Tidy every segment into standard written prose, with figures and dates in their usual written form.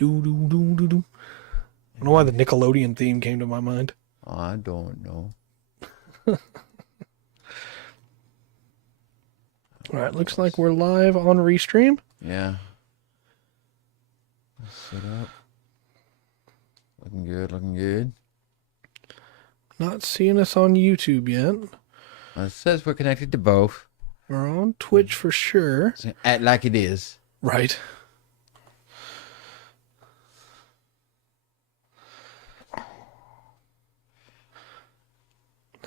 Do do do do do. I don't know why the Nickelodeon theme came to my mind. I don't know. All right, looks like we're live on Restream. Yeah. Set up. Looking good, looking good. Not seeing us on YouTube yet. Well, it says we're connected to both. We're on Twitch for sure. So act like it is. Right.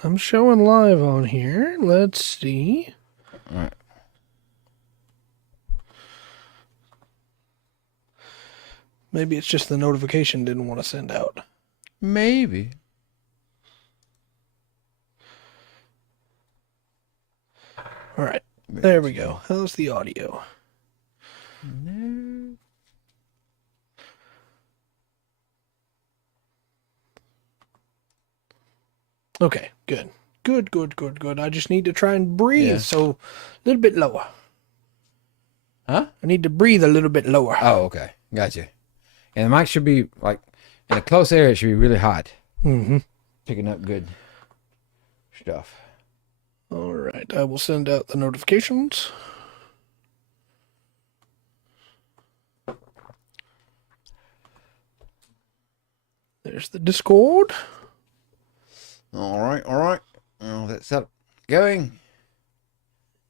I'm showing live on here. Let's see. All right. Maybe it's just the notification didn't want to send out. Maybe. All right. There we go. How's the audio? No. Okay, good. Good. I just need to try and breathe, Yeah. so a little bit lower. Huh? I need to breathe a little bit lower. Oh, okay. Gotcha. And the mic should be, like, in a close area, it should be really hot. Mm-hmm. Picking up good stuff. All right, I will send out the notifications. There's the Discord. All right. Well, that's up. Going.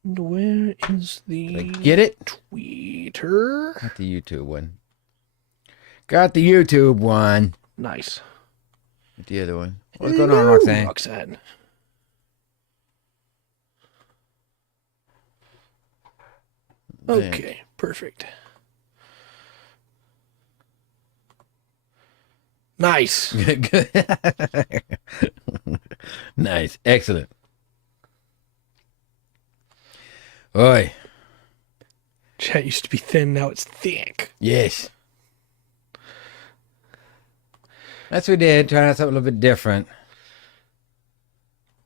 And where is the Did I get it? Twitter? Got the YouTube one. Got the YouTube one. Nice. Get the other one. What's going on, Roxanne? Roxanne. Okay, perfect. Nice. Good. Nice. Excellent. Oi. Chat used to be thin, now it's thick. Yes. That's what we did. Trying out something a little bit different.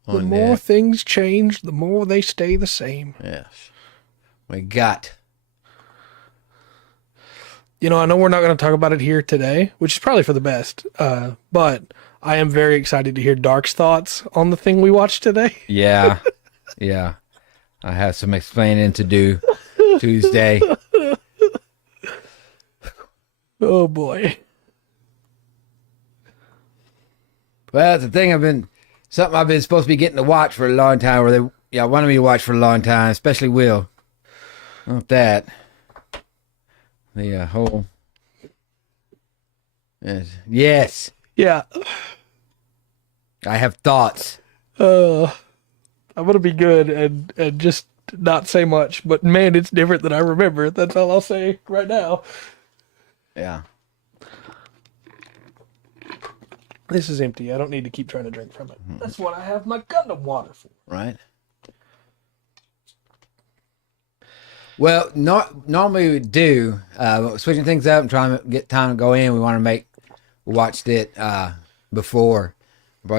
The more things change, the more they stay the same. Yes. We got. You know, I know we're not going to talk about it here today, which is probably for the best. But I am very excited to hear Dark's thoughts on the thing we watched today. Yeah. Yeah. I have some explaining to do Tuesday. Oh boy. Well, it's a thing something I've been supposed to be getting to watch for a long time, or they wanted me to watch for a long time, especially Will. Not that. The whole. Yes. Yeah. I have thoughts. I'm going to be good and just not say much, but man, it's different than I remember. That's all I'll say right now. Yeah. This is empty. I don't need to keep trying to drink from it. That's what I have my Gundam water for. Right. Well, normally we do, switching things up and trying to get time to go in. We want to watched it before. But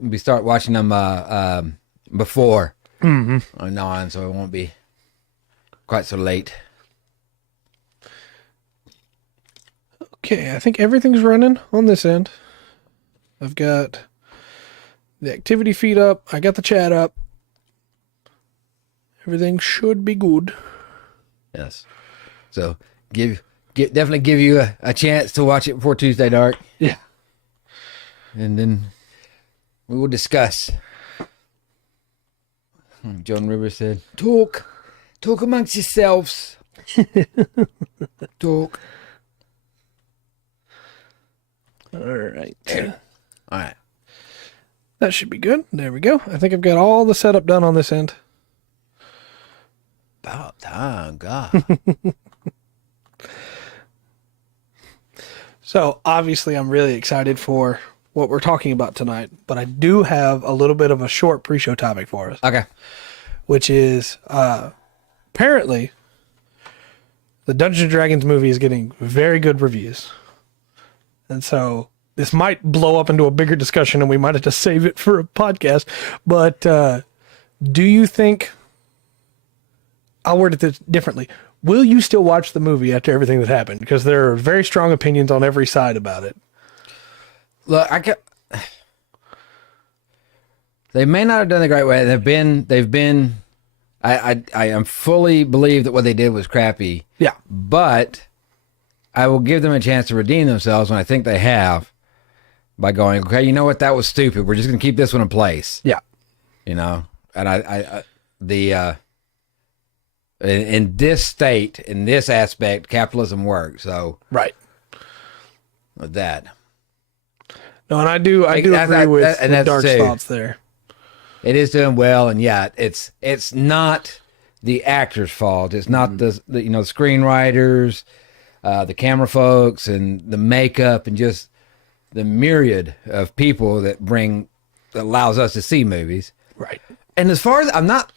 we start watching them before or non, so it won't be quite so late. Okay, I think everything's running on this end. I've got the activity feed up. I got the chat up. Everything should be good. Yes. So definitely give you a chance to watch it before Tuesday, Dark. Yeah. And then we will discuss. John Rivers said, Talk amongst yourselves. Talk. All right. All right. That should be good. There we go. I think I've got all the setup done on this end. About time, God. So, obviously, I'm really excited for what we're talking about tonight, but I do have a little bit of a short pre-show topic for us. Okay. Which is, apparently, the Dungeons & Dragons movie is getting very good reviews. And so, this might blow up into a bigger discussion, and we might have to save it for a podcast. But do you think... I'll word it differently. will you still watch the movie after everything that happened? Because there are very strong opinions on every side about it. Look, they may not have done it the great way. They've been. I am fully believe that what they did was crappy. Yeah. But I will give them a chance to redeem themselves when I think they have, by going, okay, you know what, that was stupid. We're just going to keep this one in place. Yeah. You know, and in this state, in this aspect, capitalism works. So Right. with that, no, and I do agree with Dark's thoughts there. it is doing well, and yet it's not the actors' fault. It's not the screenwriters, the camera folks, and the makeup, and just the myriad of people that allows us to see movies. Right. And as far as I'm not,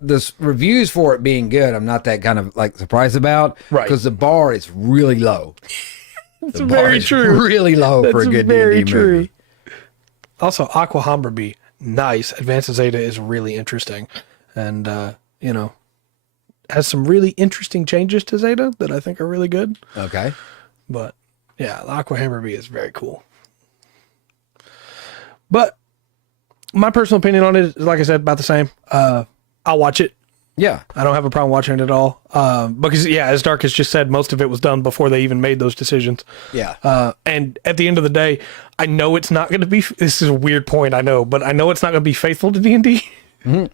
the reviews for it being good, I'm not that kind of like surprised about, right? Because the bar is really low. It's very true. Really low for a good D&D movie. Also, Aquahammer be nice. Advanced Zeta is really interesting, and has some really interesting changes to Zeta that I think are really good. Okay, but yeah, the Aquahammer B is very cool. But my personal opinion on it is, like I said, about the same. I'll watch it. Yeah. I don't have a problem watching it at all. Because, yeah, as Dark has just said, most of it was done before they even made those decisions. Yeah. And at the end of the day, I know it's not going to be, this is a weird point, I know, but I know it's not going to be faithful to D&D. Mm-hmm.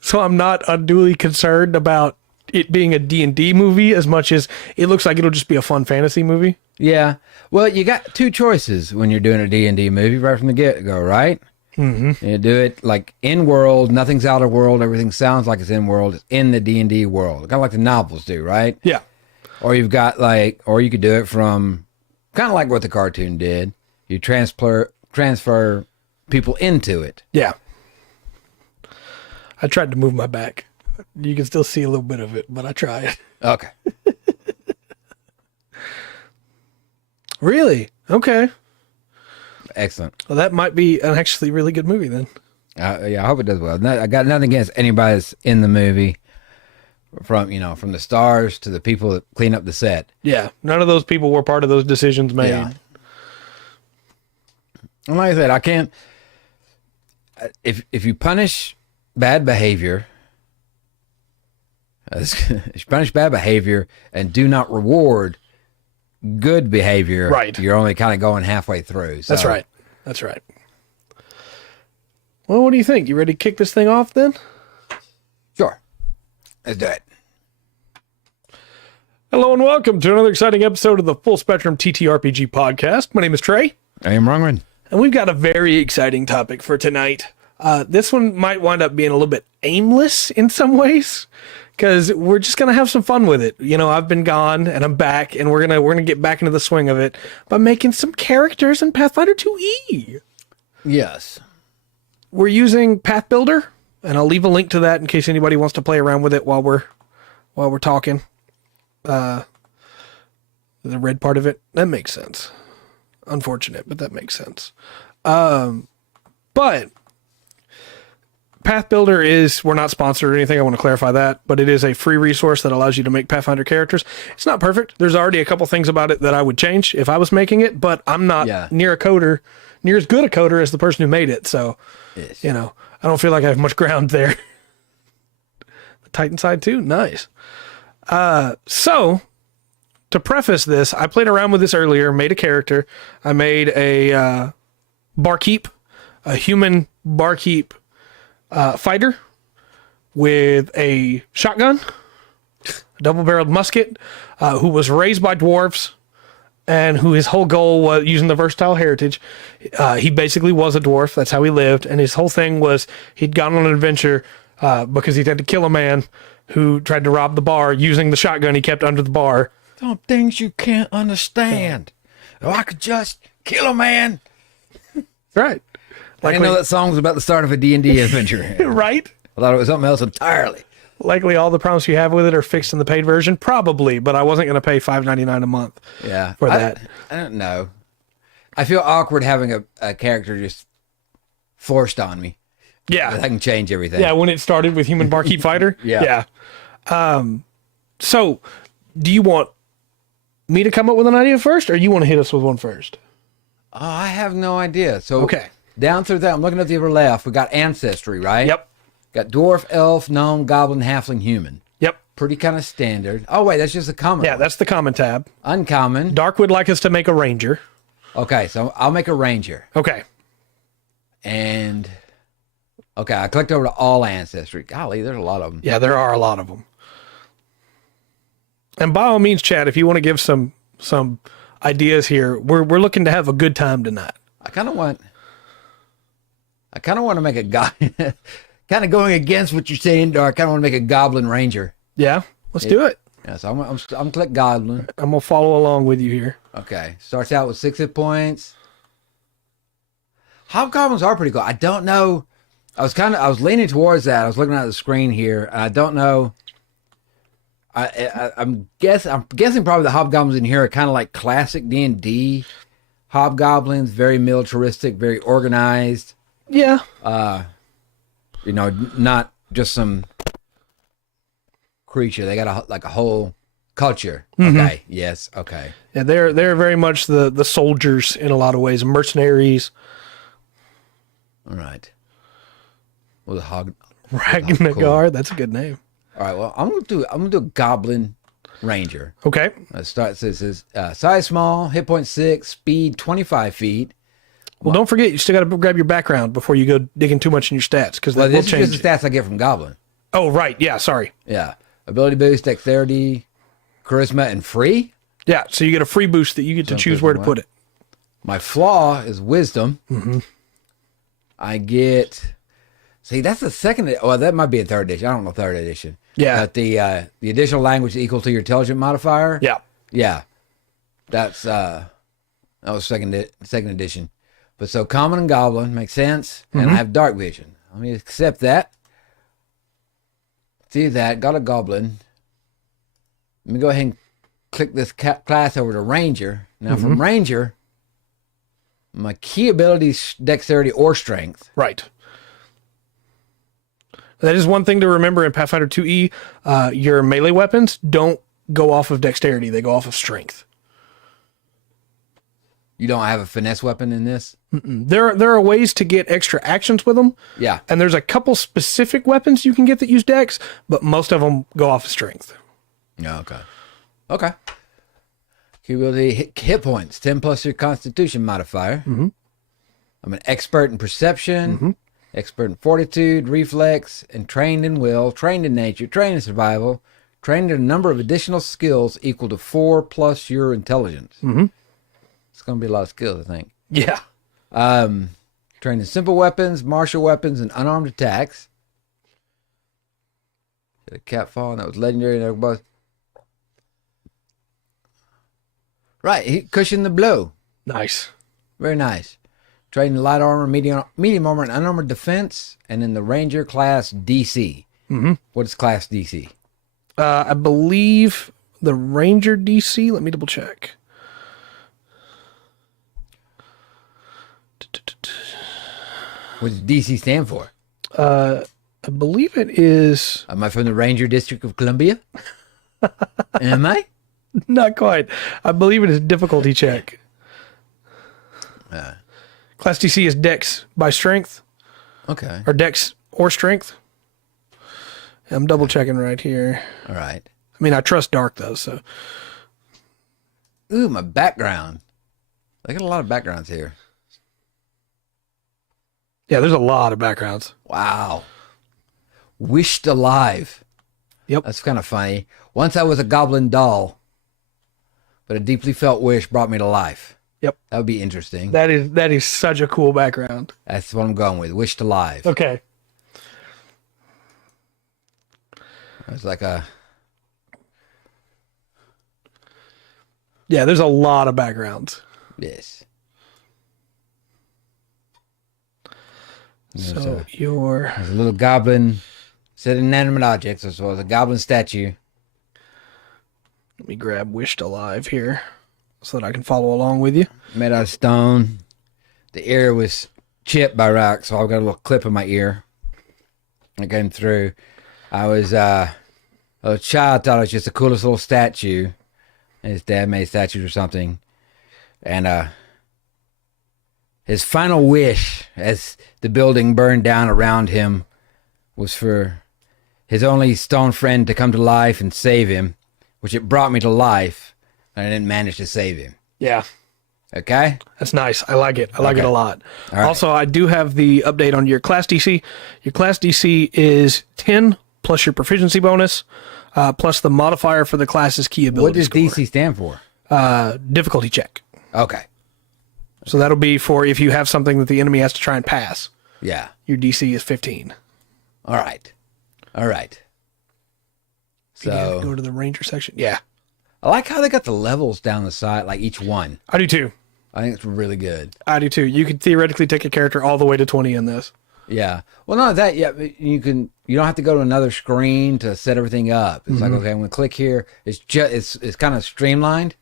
So I'm not unduly concerned about it being a D&D movie as much as it looks like it'll just be a fun fantasy movie. Yeah. Well, you got two choices when you're doing a D&D movie right from the get-go, right? Mm-hmm. You do it like in world, nothing's out of world, everything sounds like it's in world, it's in the D&D world, kind of like the novels do, right? Yeah. Or you've got or you could do it from kind of like what the cartoon did. You transfer people into it. Yeah. I tried to move my back. You can still see a little bit of it, but I tried. Okay. Really? Okay. Excellent. Well, that might be an actually really good movie then. Yeah, I hope it does well. I got nothing against anybody that's in the movie, from the stars to the people that clean up the set. Yeah, none of those people were part of those decisions made. Yeah. And like I said, I can't. If you punish bad behavior, if you punish bad behavior and do not reward good behavior, right, you're only kind of going halfway through. So. That's right. Well, what do you think? You ready to kick this thing off then? Sure. Let's do it. Hello and welcome to another exciting episode of the Full Spectrum TTRPG podcast. My name is Trey. I am Rungren. And we've got a very exciting topic for tonight. This one might wind up being a little bit aimless in some ways, because we're just going to have some fun with it. I've been gone and I'm back, and we're gonna get back into the swing of it by making some characters in Pathfinder 2E. Yes. We're using Path Builder, and I'll leave a link to that in case anybody wants to play around with it while we're talking. The red part of it, that makes sense. Unfortunate, but that makes sense. But Path Builder we're not sponsored or anything, I want to clarify that, but it is a free resource that allows you to make Pathfinder characters. It's not perfect. There's already a couple things about it that I would change if I was making it, but I'm not near as good a coder as the person who made it, so, yes. I don't feel like I have much ground there. The Titan side too? Nice. So, to preface this, I played around with this earlier, made a character. I made a barkeep, a human barkeep fighter with a shotgun, a double-barreled musket, who was raised by dwarves, and who his whole goal was, using the versatile heritage, he basically was a dwarf. That's how he lived, and his whole thing was he'd gone on an adventure because he had to kill a man who tried to rob the bar using the shotgun he kept under the bar. Some things you can't understand. If I could just kill a man. Right. I didn't know that song was about the start of a D&D adventure. Right? I thought it was something else entirely. Likely all the problems you have with it are fixed in the paid version. Probably, but I wasn't going to pay $5.99 a month for that. I don't know. I feel awkward having a character just forced on me. Yeah. I can change everything. Yeah, when it started with Human Barkeep Fighter. Yeah. So, do you want me to come up with an idea first, or you want to hit us with one first? Oh, I have no idea. So Okay. down through that, I'm looking at the upper left. We got ancestry, right? Yep. Got dwarf, elf, gnome, goblin, halfling, human. Yep. Pretty kind of standard. Oh wait, that's just a common. Yeah, one. that's the common tab. Uncommon. Dark would like us to make a ranger. Okay, so I'll make a ranger. Okay. And okay, I clicked over to all ancestry. Golly, there's a lot of them. Yeah, there are a lot of them. And by all means, Chad, if you want to give some ideas here, we're looking to have a good time tonight. I kind of want to make a guy, kind of going against what you're saying, Dark. I kind of want to make a goblin ranger. Yeah, let's do it. Yeah, so I'm click goblin. I'm gonna follow along with you here. Okay, starts out with 6 hit points. Hobgoblins are pretty cool. I don't know. I was leaning towards that. I was looking at the screen here. I don't know. I'm guessing probably the hobgoblins in here are kind of like classic D&D hobgoblins, very militaristic, very organized. Yeah. Not just some creature. They got a whole culture. Mm-hmm. Okay. Yes. Okay. Yeah, they're very much the soldiers in a lot of ways, mercenaries. All right. Well, the hog. Ragnagar, cool. that's a good name. All right. Well, I'm gonna do a goblin ranger. Okay. Let's start. It says size small, hit point 6, speed 25 feet. Well, don't forget, you still got to grab your background before you go digging too much in your stats, because that will This is change. just the stats I get from goblin. Oh, right. Yeah, sorry. Yeah. Ability boost, dexterity, charisma, and free. Yeah, so you get a free boost that you get to choose where to put it. My flaw is wisdom. Mm-hmm. I get. See, that's the second. Well, that might be a third edition. I don't know third edition. Yeah. But the additional language is equal to your intelligence modifier. Yeah. Yeah. That was second edition. But so common and goblin makes sense, and I have dark vision. Let me accept that. See that? Got a goblin. Let me go ahead and click this class over to ranger. Now from ranger, my key ability is dexterity or strength. Right. That is one thing to remember in Pathfinder 2E. Your melee weapons don't go off of dexterity. They go off of strength. You don't have a finesse weapon in this? There are ways to get extra actions with them. Yeah. And there's a couple specific weapons you can get that use dex, but most of them go off of strength. Yeah, okay. Okay. Key ability hit points, 10 plus your constitution modifier. Mm-hmm. I'm an expert in perception, expert in fortitude, reflex, and trained in will, trained in nature, trained in survival, trained in a number of additional skills equal to 4 plus your intelligence. Mm-hmm. It's going to be a lot of skills, I think. Yeah. Trained in simple weapons, martial weapons, and unarmed attacks. Did a cat fall, and that was legendary. And everybody. Right, he cushioned the blow. Nice. Very nice. Trained in light armor, medium armor, and unarmored defense, and in the ranger class DC. Mm-hmm. What is class DC? I believe the ranger DC. Let me double check. What does DC stand for? I believe it is Am I from the Ranger District of Columbia? Am I? not quite. I believe it is difficulty check. Class DC is Dex by strength, Okay. or Dex or strength. I'm double checking right here. All right. I mean, I trust Dark though, so Ooh, my background. I got a lot of backgrounds here. yeah, there's a lot of backgrounds. Wow. Wished alive. Yep. That's kind of funny. Once I was a goblin doll, but a deeply felt wish brought me to life. Yep. That would be interesting. That is such a cool background. That's what I'm going with. Wished alive. Okay. It's like a... Yeah, there's a lot of backgrounds. Yes. So your There's a little goblin said inanimate objects, as well as a goblin statue. let me grab Wished Alive here so that I can follow along with you. Made out of stone. The ear was chipped by rock, so I've got a little clip in my ear. I came through. I was A child thought it was just the coolest little statue. And his dad made statues or something. And his final wish as the building burned down around him was for his only stone friend to come to life and save him, which it brought me to life, and I didn't manage to save him. Yeah. Okay? That's nice. I like it. I like it a lot. All right. Also, I do have the update on your class DC. Your class DC is 10 plus your proficiency bonus, plus the modifier for the class's key ability What does score. DC stand for? Difficulty check. Okay. So that'll be for if you have something that the enemy has to try and pass. Yeah. Your DC is 15. All right. All right. You have to So go to the ranger section. Yeah, I like how they got the levels down the side, like each one. I do too. I think it's really good. I do too. You could theoretically take a character all the way to 20 in this. Yeah. Well, not that. Yeah, but you don't have to go to another screen to set everything up. It's like, okay, I'm going to click here. It's just, it's kind of streamlined.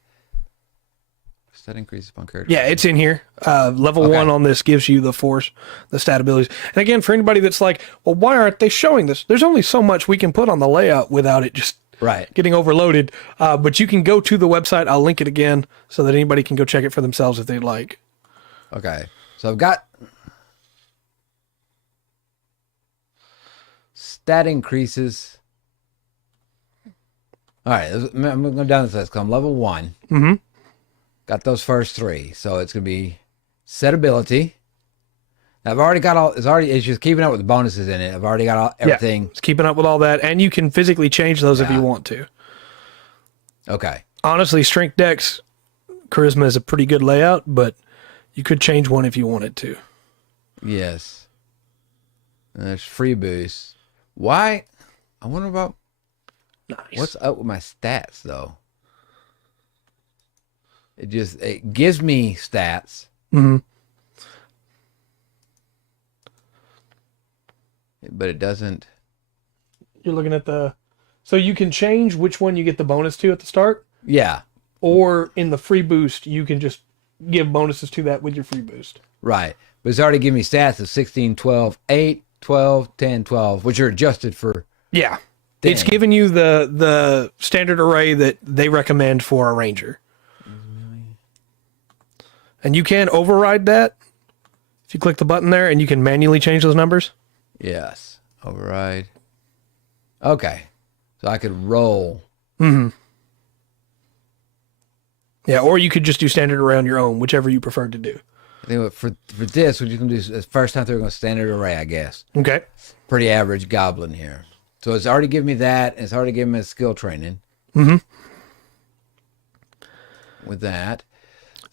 That increases upon character. Yeah, it's in here. Level 1 on this gives you the force, the stat abilities. And again, for anybody that's like, well, why aren't they showing this? There's only so much we can put on the layout without it just Right. getting overloaded. But you can go to the website. I'll link it again so that anybody can go check it for themselves if they'd like. Okay. So I've got stat increases. All right. I'm going to go down this list. I'm level 1. Mm-hmm. Got those first 3. So it's going to be set ability. Now, I've already got all, it's just keeping up with the bonuses in it. I've already got everything. Yeah, it's keeping up with all that. And you can physically change those if you want to. Okay. Honestly, Strength Dex Charisma is a pretty good layout, but you could change one if you wanted to. Yes. And there's free boost. Why? I wonder about Nice. what's up with my stats, though. It gives me stats. Mm-hmm. But it doesn't. You're looking at so you can change which one you get the bonus to at the start, Yeah. or in the free boost, you can just give bonuses to that with your free boost. Right. But it's already giving me stats of 16, 12, 8, 12, 10, 12, which are adjusted for. Yeah. Dang. It's giving you the standard array that they recommend for a ranger. And you can override that if you click the button there, and you can manually change those numbers. Yes. Override. Okay. So I could roll. Mm-hmm. Yeah, or you could just do standard array on your own, whichever you prefer to do. I think for this, what you can do is the first time they're going to standard array, I guess. Okay. Pretty average goblin here. So it's already given me that, and it's already given me skill training. Mm-hmm. With that.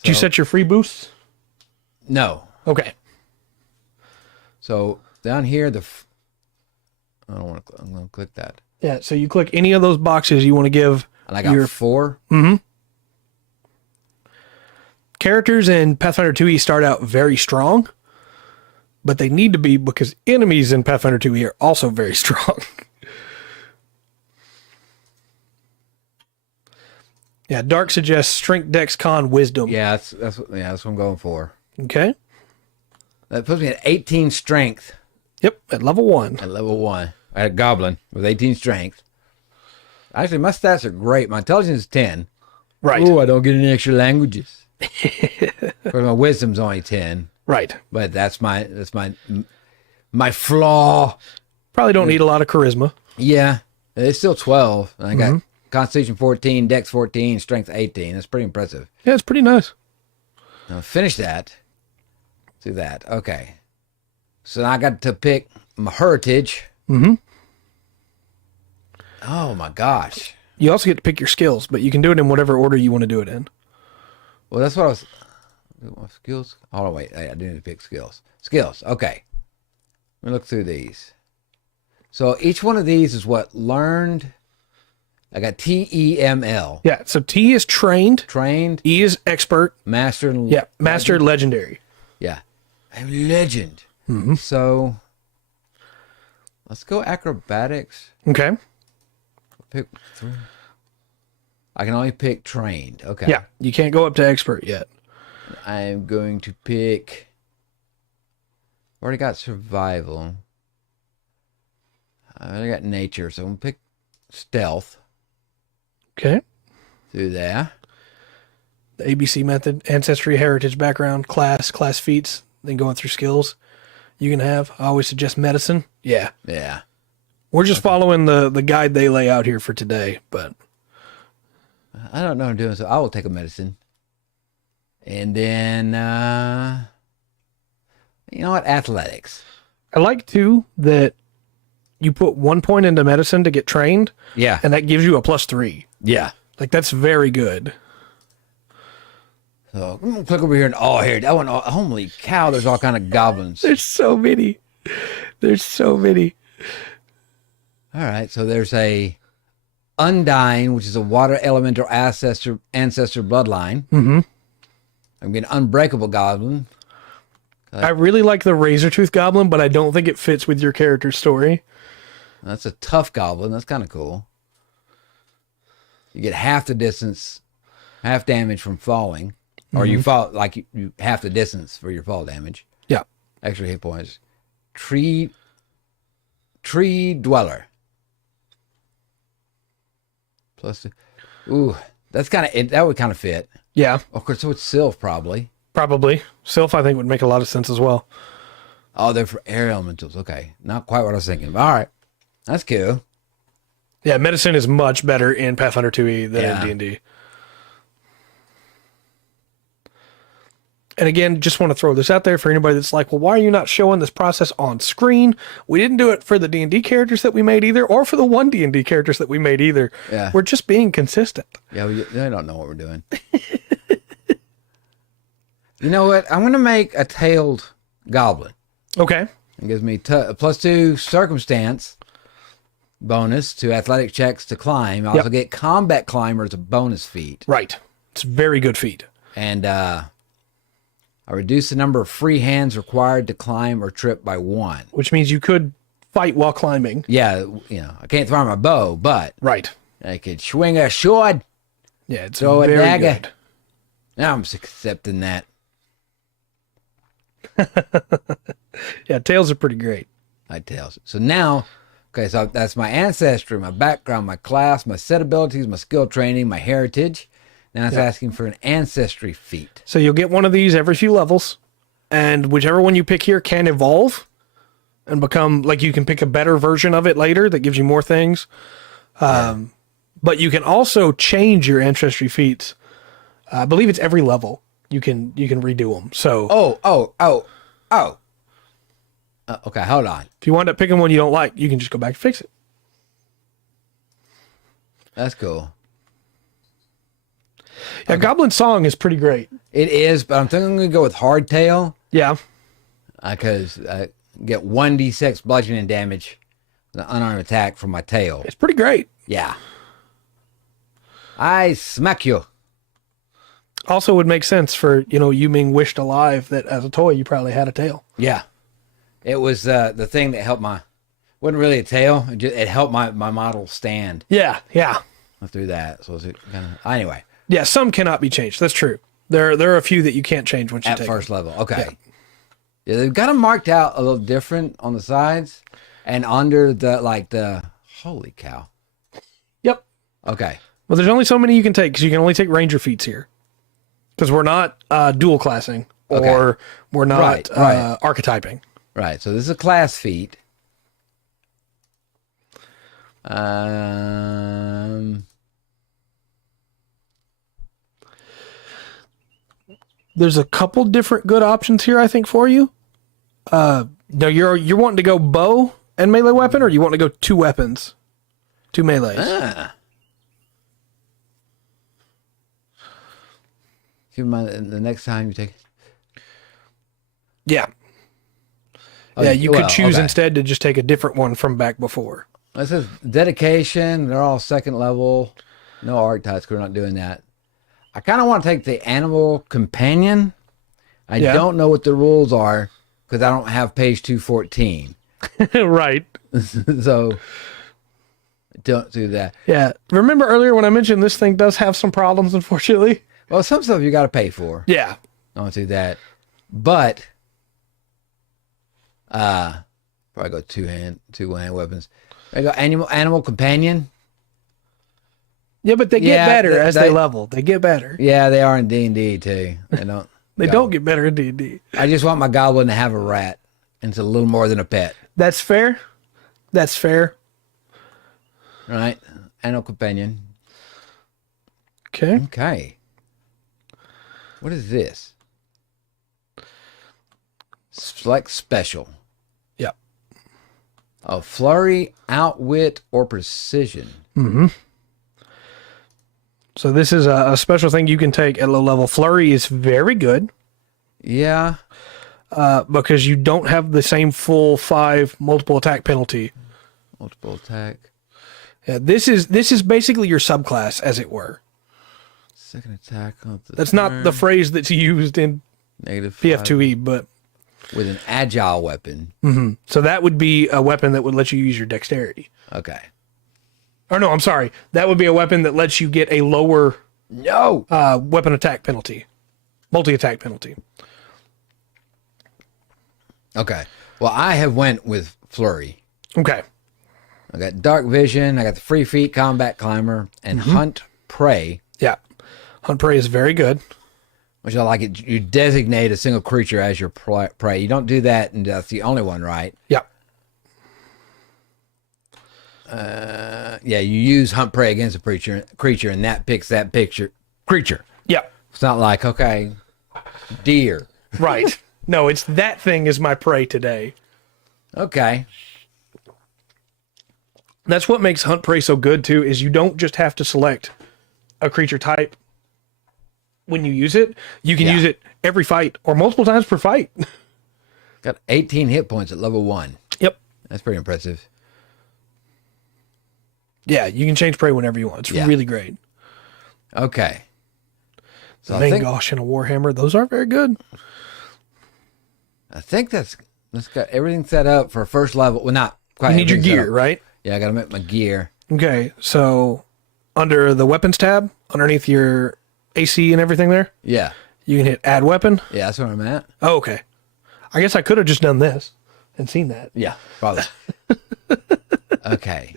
Did you set your free boosts? No. Okay. So down here, I don't want to. I'm going to click that, Yeah, so you click any of those boxes you want to give and I got 4. Mm-hmm. Characters in Pathfinder 2e start out very strong, but they need to be because enemies in Pathfinder 2e are also very strong. Yeah, Dark suggests Strength, Dex, Con, Wisdom. Yeah, that's what I'm going for. Okay. That puts me at 18 strength Yep, at level 1. at level 1. I had a goblin with 18 strength. Actually, my stats are great. My intelligence is 10. Right. Ooh, I don't get any extra languages. But my wisdom's only 10. Right. But that's my flaw. Probably don't need a lot of charisma. Yeah, it's still 12. And I got Constitution 14, Dex 14, Strength 18. That's pretty impressive. Yeah, it's pretty nice. Now finish that. Do that. Okay. So now I got to pick my heritage. Mm-hmm. Oh my gosh. You also get to pick your skills, but you can do it in whatever order you want to do it in. Well, that's what I was. Skills. Hold on, wait. I do need to pick skills. Skills. Okay. Let me look through these. So each one of these is what learned. I got TEML. Yeah, so T is trained. Trained. E is expert. Master. And Yeah, master, legendary. Yeah. I'm legend. Mm-hmm. So let's go acrobatics. Okay. Pick 3. I can only pick trained. Okay. Yeah, you can't go up to expert yet. I'm going to pick. Already got survival. I already got nature, so I'm gonna pick stealth Okay. through there. The ABC method, ancestry, heritage, background, class feats, then going through skills you can have. I always suggest medicine. Yeah. Yeah. We're just following the guide they lay out here for today, but I don't know what I'm doing, so I will take a medicine. And then, you know what? Athletics. I like too that you put 1 point into medicine to get trained, Yeah. and that gives you a +3. Yeah. Like that's very good. So I'm gonna click over here and here that one. Holy cow! There's all kind of goblins. There's so many. There's so many. All right, so there's a Undying, which is a water elemental ancestor bloodline. Mm-hmm. I'm getting Unbreakable Goblin. I really like the Razor Tooth Goblin, but I don't think it fits with your character's story. That's a tough goblin. That's kind of cool. You get half the distance, half damage from falling, or you fall like you half the distance for your fall damage. Yeah. Extra hit points. Tree Dweller. +2. Ooh, that's that would kind of fit. Yeah, Of course, so it's Sylph probably. probably. Sylph, I think, would make a lot of sense as well. Oh, they're for air elementals. Okay, not quite what I was thinking. All right, that's cool. Yeah, medicine is much better in Pathfinder 2e than in D&D. And again, just want to throw this out there for anybody that's like, well, why are you not showing this process on screen? We didn't do it for the D&D characters that we made either, or for the one D&D characters that we made either. Yeah. We're just being consistent. Yeah, they don't know what we're doing. You know what? I'm going to make a tailed goblin. Okay. It gives me a +2 circumstance bonus to athletic checks to climb. I also get combat climber as a bonus feat. Right. It's a very good feat. And I reduce the number of free hands required to climb or trip by 1. Which means you could fight while climbing. Yeah, I can't throw my bow, but Right. I could swing a sword, Yeah, it's throw a very dagger. good. Now I'm just accepting that. Yeah, tails are pretty great. I tells. So now, okay, so that's my ancestry, my background, my class, my set abilities, my skill training, my heritage. Now it's asking for an ancestry feat. So you'll get one of these every few levels, and whichever one you pick here can evolve and become, like, you can pick a better version of it later that gives you more things. But you can also change your ancestry feats. I believe it's every level. You can redo them. So Okay, hold on. if you wind up picking one you don't like, you can just go back and fix it. That's cool. Yeah, Goblin Song is pretty great. It is, but I'm thinking I'm going to go with hardtail Yeah. because I get 1d6 bludgeoning damage, the unarmed attack from my tail. It's pretty great. Yeah. I smack you. Also would make sense for, you being wished alive that as a toy you probably had a tail. Yeah. It was the thing that helped wasn't really a tail. It helped my model stand Yeah, yeah. through that. So it's kind of, anyway, Yeah, some cannot be changed. That's true. There are a few that you can't change once you at take first them. level. Okay. Yeah, they've got them marked out a little different on the sides and under the holy cow. Yep. Okay. Well, there's only so many you can take because you can only take ranger feats here. Because we're not dual classing or we're not Right. archetyping. Right. So this is a class feat. There's a couple different good options here, I think, for you. No, you're wanting to go bow and melee weapon, or you want to go 2 weapons, 2 melees? Keep in mind the next time you take. Yeah. Oh, Yeah, you could well, choose okay. instead to just take a different one from back before. It says dedication. They're all second level. No archetypes. We're not doing that. I kind of want to take the animal companion. I don't know what the rules are because I don't have page 214. Right. So don't do that. Yeah. Remember earlier when I mentioned this thing does have some problems, unfortunately? Well, some stuff you got to pay for. Yeah. Don't do that. But probably go two-hand weapons. I go animal companion. Yeah, but they get Yeah, better as they they- level. They get better. Yeah, they are in D&D too. They don't. They don't get better in D&D. I just want my goblin to have a rat, and it's a little more than a pet, That's fair. That's fair. right? Animal companion. Okay. Okay. What is this? Select special. Yeah. A flurry, outwit, or precision. So this is a special thing you can take at low level. Flurry is very good Yeah. because you don't have the same full 5 multiple attack penalty. Multiple attack. Yeah, this is basically your subclass, as it were. Second attack. That's not the phrase that's used in negative PF2E, but with an agile weapon. so that would be a weapon that would let you use your dexterity. Okay. Or no, I'm sorry. That would be a weapon that lets you get a lower No. weapon attack penalty, multi-attack penalty. Okay. Well, I have went with flurry. Okay. I got dark vision. I got the free feet combat climber and hunt prey, Yeah. Hunt prey is very good. which I like. It. You designate a single creature as your prey. You don't do that, and that's the only one, right? Yeah. Yeah, you use hunt prey against a creature, and that picks that creature. Yeah. It's not like, okay, deer. Right. No, it's that thing is my prey today. Okay. That's what makes hunt prey so good too, is you don't just have to select a creature type when you use it. You can Yeah. use it every fight or multiple times per fight. Got 18 hit points at level 1. Yep. That's pretty impressive. Yeah, you can change prey whenever you want. It's Yeah. really great. Okay. So Vengosh and a Warhammer, those are very good. I think that's got everything set up for first level. Well, not quite. You need your everything set gear, up. right? Yeah, I got to make my gear. Okay, so under the weapons tab, underneath your AC and everything there, Yeah. you can hit add weapon. Yeah, that's where I'm at. Oh, okay. I guess I could have just done this and seen that. Yeah, probably. Okay.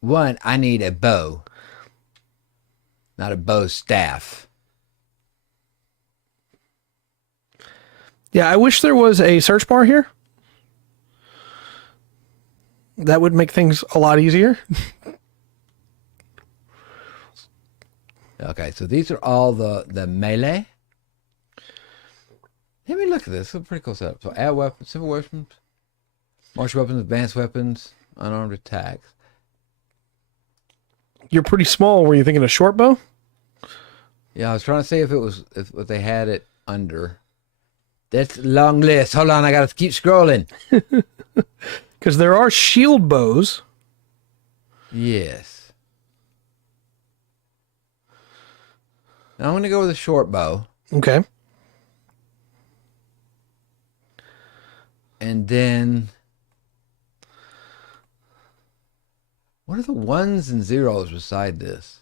One, I need a bow, not a bow staff. Yeah, I wish there was a search bar here. That would make things a lot easier. Okay, so these are all the melee. Let me look at this. It's a pretty cool setup. So add weapons, simple weapons, martial weapons, advanced weapons, unarmed attacks. You're pretty small. Were you thinking a short bow? Yeah, I was trying to see if they had it under. That's a long list. Hold on, I gotta keep scrolling. Because there are shield bows. Yes. Now I'm gonna go with a short bow. Okay. And then what are the ones and zeros beside this?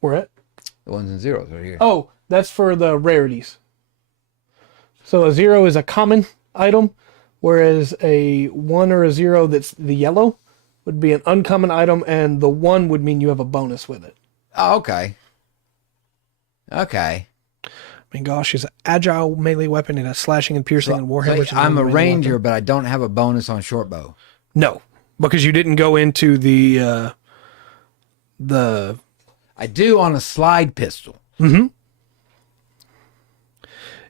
Where at? The ones and zeros right here. Oh, that's for the rarities. So a 0 is a common item, whereas a 1 or a 0 that's the yellow would be an uncommon item, and the 1 would mean you have a bonus with it. Oh, okay. Okay. I mean, gosh, is an agile melee weapon and a slashing and piercing and warhammer. So I'm a ranger, but I don't have a bonus on short bow. No, because you didn't go into the I do on a slide pistol.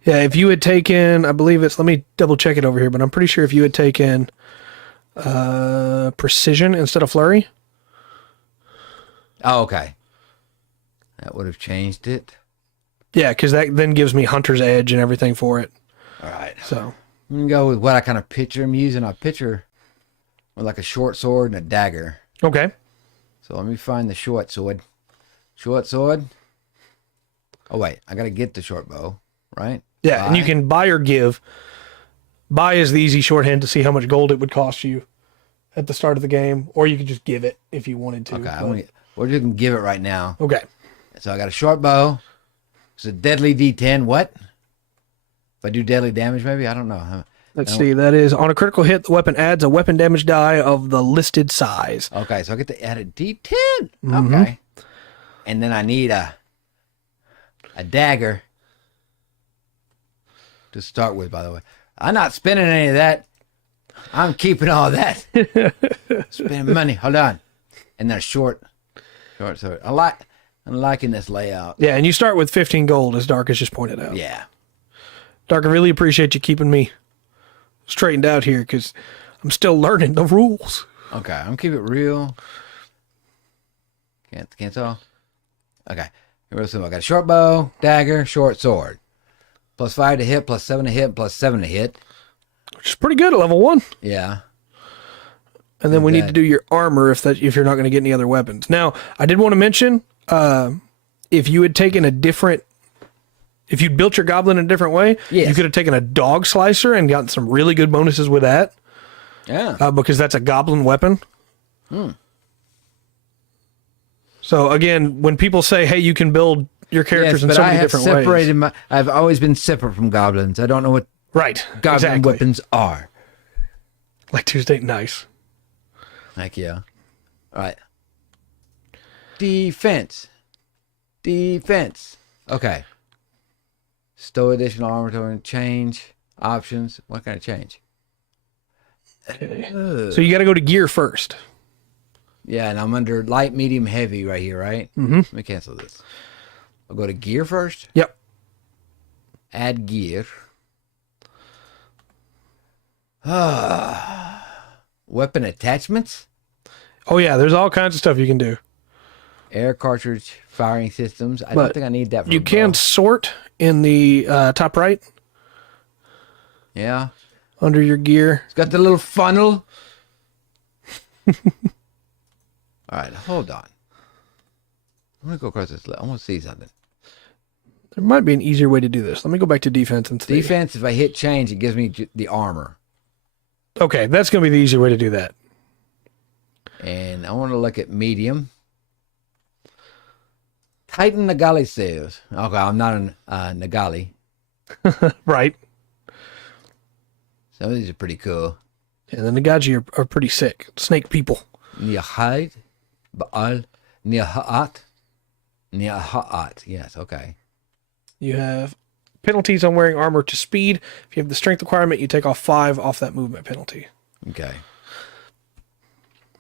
Yeah, if you had taken, I believe it's, let me double check it over here, but I'm pretty sure if you had taken precision instead of flurry. Oh, okay. That would have changed it. Yeah, because that then gives me hunter's edge and everything for it. All right. So I'm going to go with what I kind of picture I'm using. I picture with like a short sword and a dagger. okay, So let me find the short sword. Short sword. Oh, wait. I got to get the short bow, right? yeah, and you Buy. can buy or give. Buy is the easy shorthand to see how much gold it would cost you at the start of the game, or you could just give it if you wanted to. Okay. We're just going to give it right now. Okay, So I got a short bow. It's a deadly D10. What? If I do deadly damage, maybe? I don't know. Let's see. That is on a critical hit, the weapon adds a weapon damage die of the listed size. Okay, so I get to add a D10. Okay. And then I need a dagger to start with, by the way. I'm not spending any of that. I'm keeping all that. Spending money. Hold on. And then a short sword. I'm liking this layout. Yeah, and you start with 15 gold, as Dark has just pointed out. Yeah. Dark, I really appreciate you keeping me straightened out here because I'm still learning the rules. Okay, I'm keeping it real. Can't tell. Okay. Real simple. I got a short bow, dagger, short sword. +5 to hit, +7 to hit, +7 to hit. Which is pretty good at level 1. Yeah. And then we need to do your armor if you're not going to get any other weapons. Now, I did want to mention, if you had taken if you'd built your goblin in a different way, yes, you could have taken a dog slicer and gotten some really good bonuses with that. Yeah. Because that's a goblin weapon. So again, when people say, hey, you can build your characters in so many different ways. I've always been separate from goblins. I don't know what goblin weapons are. Like Tuesday, nice. Heck yeah. All right. Defense. Okay. Stow additional armor to change options. What kind of change? So you got to go to gear first. Yeah, and I'm under light, medium, heavy right here, right? Mm-hmm. Let me cancel this. I'll go to gear first. Yep. Add gear. Weapon attachments. Oh yeah, there's all kinds of stuff you can do. Air cartridge firing systems. I don't think I need that for you can sort in the top right. Yeah. Under your gear. It's got the little funnel. All right, hold on. I'm going to go across this list. I want to see something. There might be an easier way to do this. Let me go back to defense and see. Defense, if I hit change, it gives me the armor. Okay, that's going to be the easier way to do that. And I want to look at medium. Titan Nagali says. Okay, I'm not a Nagali. Right. Some of these are pretty cool. And the Nagaji are pretty sick. Snake people. Niyahide. Baal. Niyahat. Yes, okay. You have penalties on wearing armor to speed. If you have the strength requirement, you take off 5 off that movement penalty. Okay.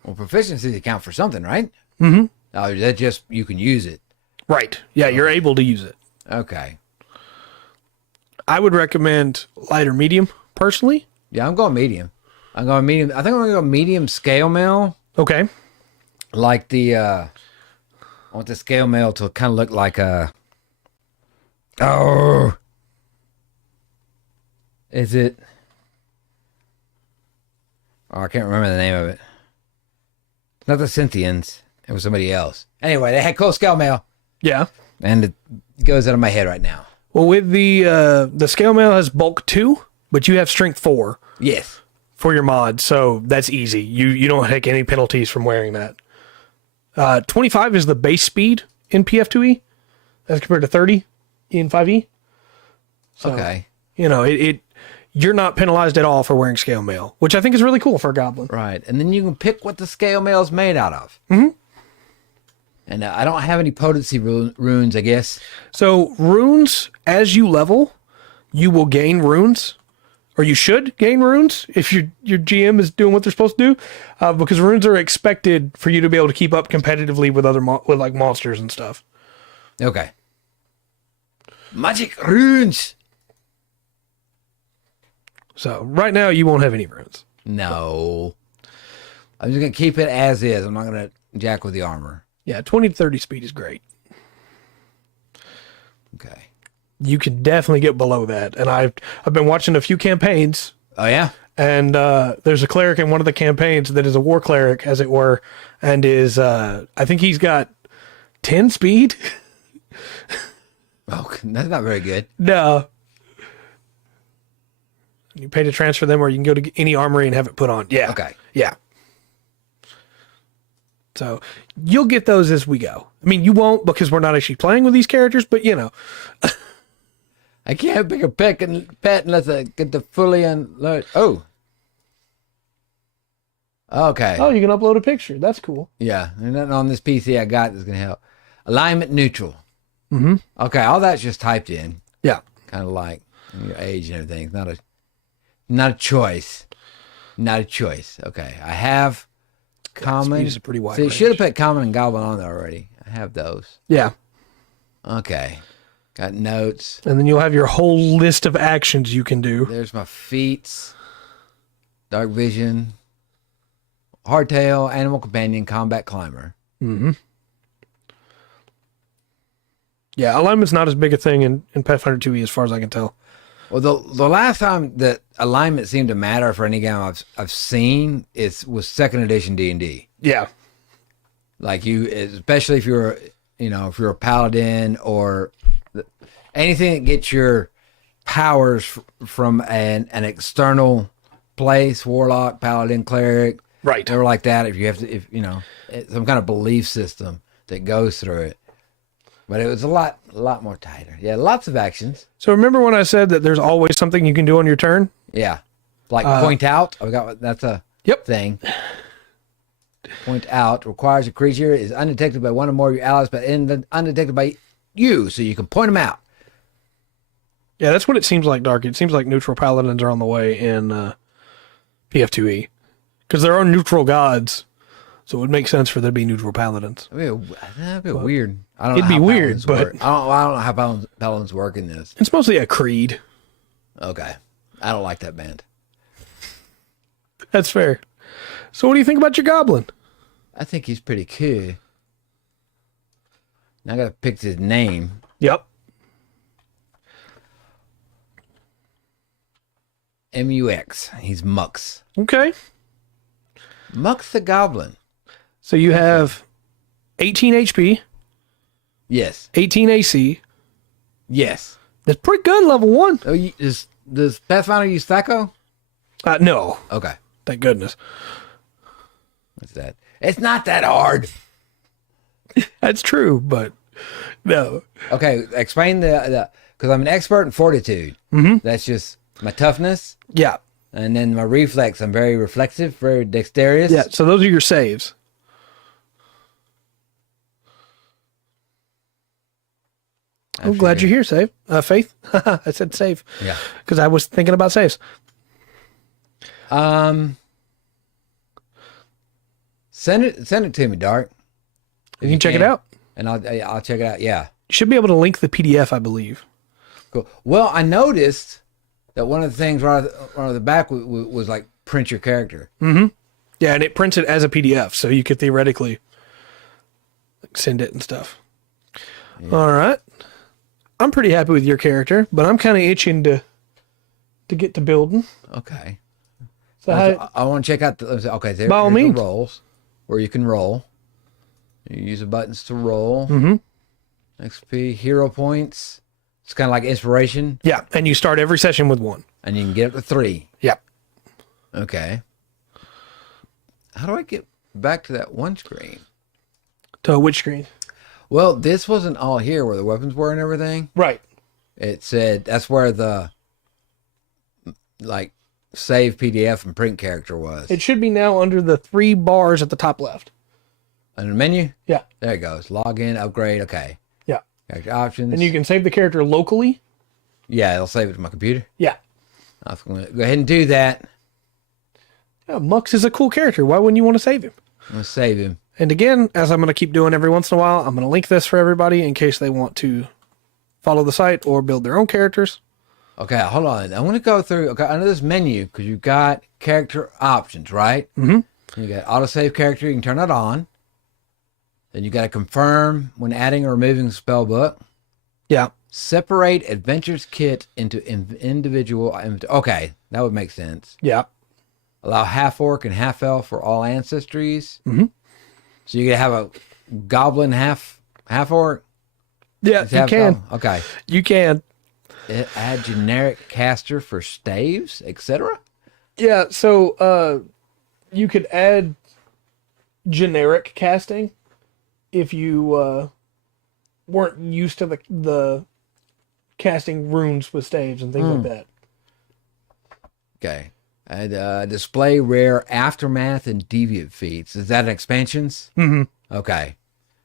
Well, proficiencies account for something, right? Mm-hmm. Oh, that just, you can use it. Right. Yeah, you're able to use it. Okay. I would recommend light or medium, personally. Yeah, I'm going medium. I think I'm going to go medium scale mail. Okay. Like I want the scale mail to kind of look like a... Oh! Is it... Oh, I can't remember the name of it. Not the Cynthians. It was somebody else. Anyway, they had cool scale mail. Yeah. And it goes out of my head right now. Well, with the scale mail has bulk 2, but you have strength 4. Yes. For your mod, so that's easy. You don't take any penalties from wearing that. 25 is the base speed in PF2E as compared to 30 in 5E. So, okay. You know, you're not penalized at all for wearing scale mail, which I think is really cool for a goblin. Right. And then you can pick what the scale mail is made out of. Mm-hmm. And I don't have any potency runes, I guess. So runes, as you level, you will gain runes. Or you should gain runes if your GM is doing what they're supposed to do, because runes are expected for you to be able to keep up competitively with other with like monsters and stuff. Okay. Magic runes. So right now you won't have any runes. No. I'm just gonna keep it as is. I'm not gonna jack with the armor. Yeah, 20 to 30 speed is great. Okay. You can definitely get below that. And I've been watching a few campaigns. Oh, yeah? And there's a cleric in one of the campaigns that is a war cleric, as it were, and is, I think he's got 10 speed. Oh, that's not very good. No. You pay to transfer them, or you can go to any armory and have it put on. Yeah. Okay. Yeah. So you'll get those as we go. I mean, you won't because we're not actually playing with these characters, but you know. I can't pick a pet unless I get the fully unload. Oh. Okay. Oh, you can upload a picture. That's cool. Yeah. There's nothing on this PC I got that's going to help. Alignment neutral. Mm-hmm. Okay. All that's just typed in. Yeah. Kind of like your age and everything. It's not a choice. Not a choice. Okay. I have common. Speed is a pretty wide See, range. should have put common and goblin on there already. I have those. Yeah. Okay. Got notes. And then you'll have your whole list of actions you can do. There's my feats. Dark vision. Hardtail, animal companion, combat climber. Mm-hmm. Yeah, alignment's not as big a thing in Pathfinder 2e as far as I can tell. Well, the last time that alignment seemed to matter for any game I've seen was second edition D&D. Yeah. Like especially if you're a paladin or anything that gets your powers from an external place, warlock, paladin, cleric, Right. or like that. If some kind of belief system that goes through it. But it was a lot more tighter. Yeah, lots of actions. So remember when I said that there's always something you can do on your turn? Yeah, like point out. That's a thing. Point out requires a creature is undetected by one or more of your allies, but undetected by you, so you can point them out. Yeah, that's what it seems like, Dark. It seems like neutral paladins are on the way in PF2E. Because there are neutral gods, so it would make sense for there to be neutral paladins. That'd be weird. I don't It'd know be how weird, paladins but work. I don't know how paladins work in this. it's mostly a creed. Okay, I don't like that band. That's fair. So what do you think about your goblin? I think he's pretty cool. Now I gotta pick his name. Yep. MUX. He's Mux. Okay. Mux the Goblin. So you have 18 HP, Yes. 18 AC. Yes. That's pretty good, level 1. Oh, does Pathfinder use Thaco? No, Okay. thank goodness. What's that? It's not that hard. That's true, but no. Okay, explain the because I'm an expert in fortitude. Mm-hmm. That's just my toughness, Yeah. and then my reflex. I'm very reflexive, very dexterous. Yeah, so those are your saves. I'm glad you're here, Save. Faith? I said save. Yeah. Because I was thinking about saves. Send it to me, Dark. You can check it out. and I'll check it out. Yeah. You should be able to link the PDF, I believe. Cool. Well, I noticed that one of the things right on the back was like print your character. Mm-hmm. Yeah, and it prints it as a PDF, so you could theoretically send it and stuff. Yeah. All right. I'm pretty happy with your character, but I'm kind of itching to get to building. Okay. So I want to check out okay, there's by all means. The rolls where you can roll. You use the buttons to roll. Mm-hmm. XP, hero points. It's kind of like inspiration. Yeah, and you start every session with 1. And you can get up to 3. Yeah. Okay. How do I get back to that one screen? To which screen? Well, this wasn't all here where the weapons were and everything. Right. It said that's where the like save PDF and print character was. It should be now under the 3 bars at the top left. Under the menu? Yeah. There it goes. Log in, upgrade. Okay. Yeah. Character options. And you can save the character locally. Yeah, it'll save it to my computer. Yeah. I'm going to go ahead and do that. Yeah, Mux is a cool character. Why wouldn't you want to save him? I'm going to save him. And again, as I'm going to keep doing every once in a while, I'm going to link this for everybody in case they want to follow the site or build their own characters. Okay, hold on. I want to go through, under this menu, because you've got character options, right? Mm-hmm. You got autosave character. You can turn that on. Then you got to confirm when adding or removing a spell book. Yeah. Separate adventures kit into individual. Okay, that would make sense. Yeah. Allow half orc and half elf for all ancestries. Mm-hmm. So you can have a goblin half orc. Yeah, you can. Okay. You can. Add generic caster for staves, etc. Yeah, so you could add generic casting if you weren't used to the casting runes with staves and things like that. Okay. And display rare aftermath and deviant feats. Is that expansions? Mm-hmm. Okay.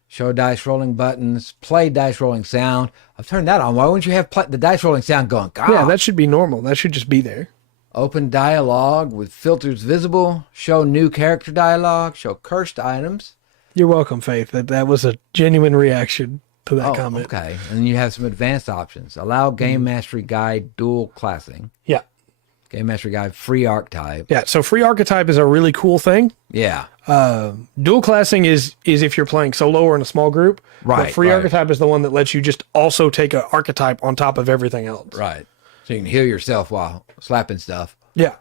Show dice rolling buttons. Play dice rolling sound. I've turned that on. Why wouldn't you have the dice rolling sound going? God. Yeah, that should be normal. That should just be there. Open dialogue with filters visible. Show new character dialogue. Show cursed items. You're welcome, Faith. That was a genuine reaction to that comment. Okay. And then you have some advanced options. Allow game mastery guide dual classing. Yeah. Game mastery guide free archetype. Yeah, so free archetype is a really cool thing. Yeah. Dual classing is if you're playing solo or in a small group. Right. But free archetype is the one that lets you just also take an archetype on top of everything else. Right. So you can heal yourself while slapping stuff. Yeah.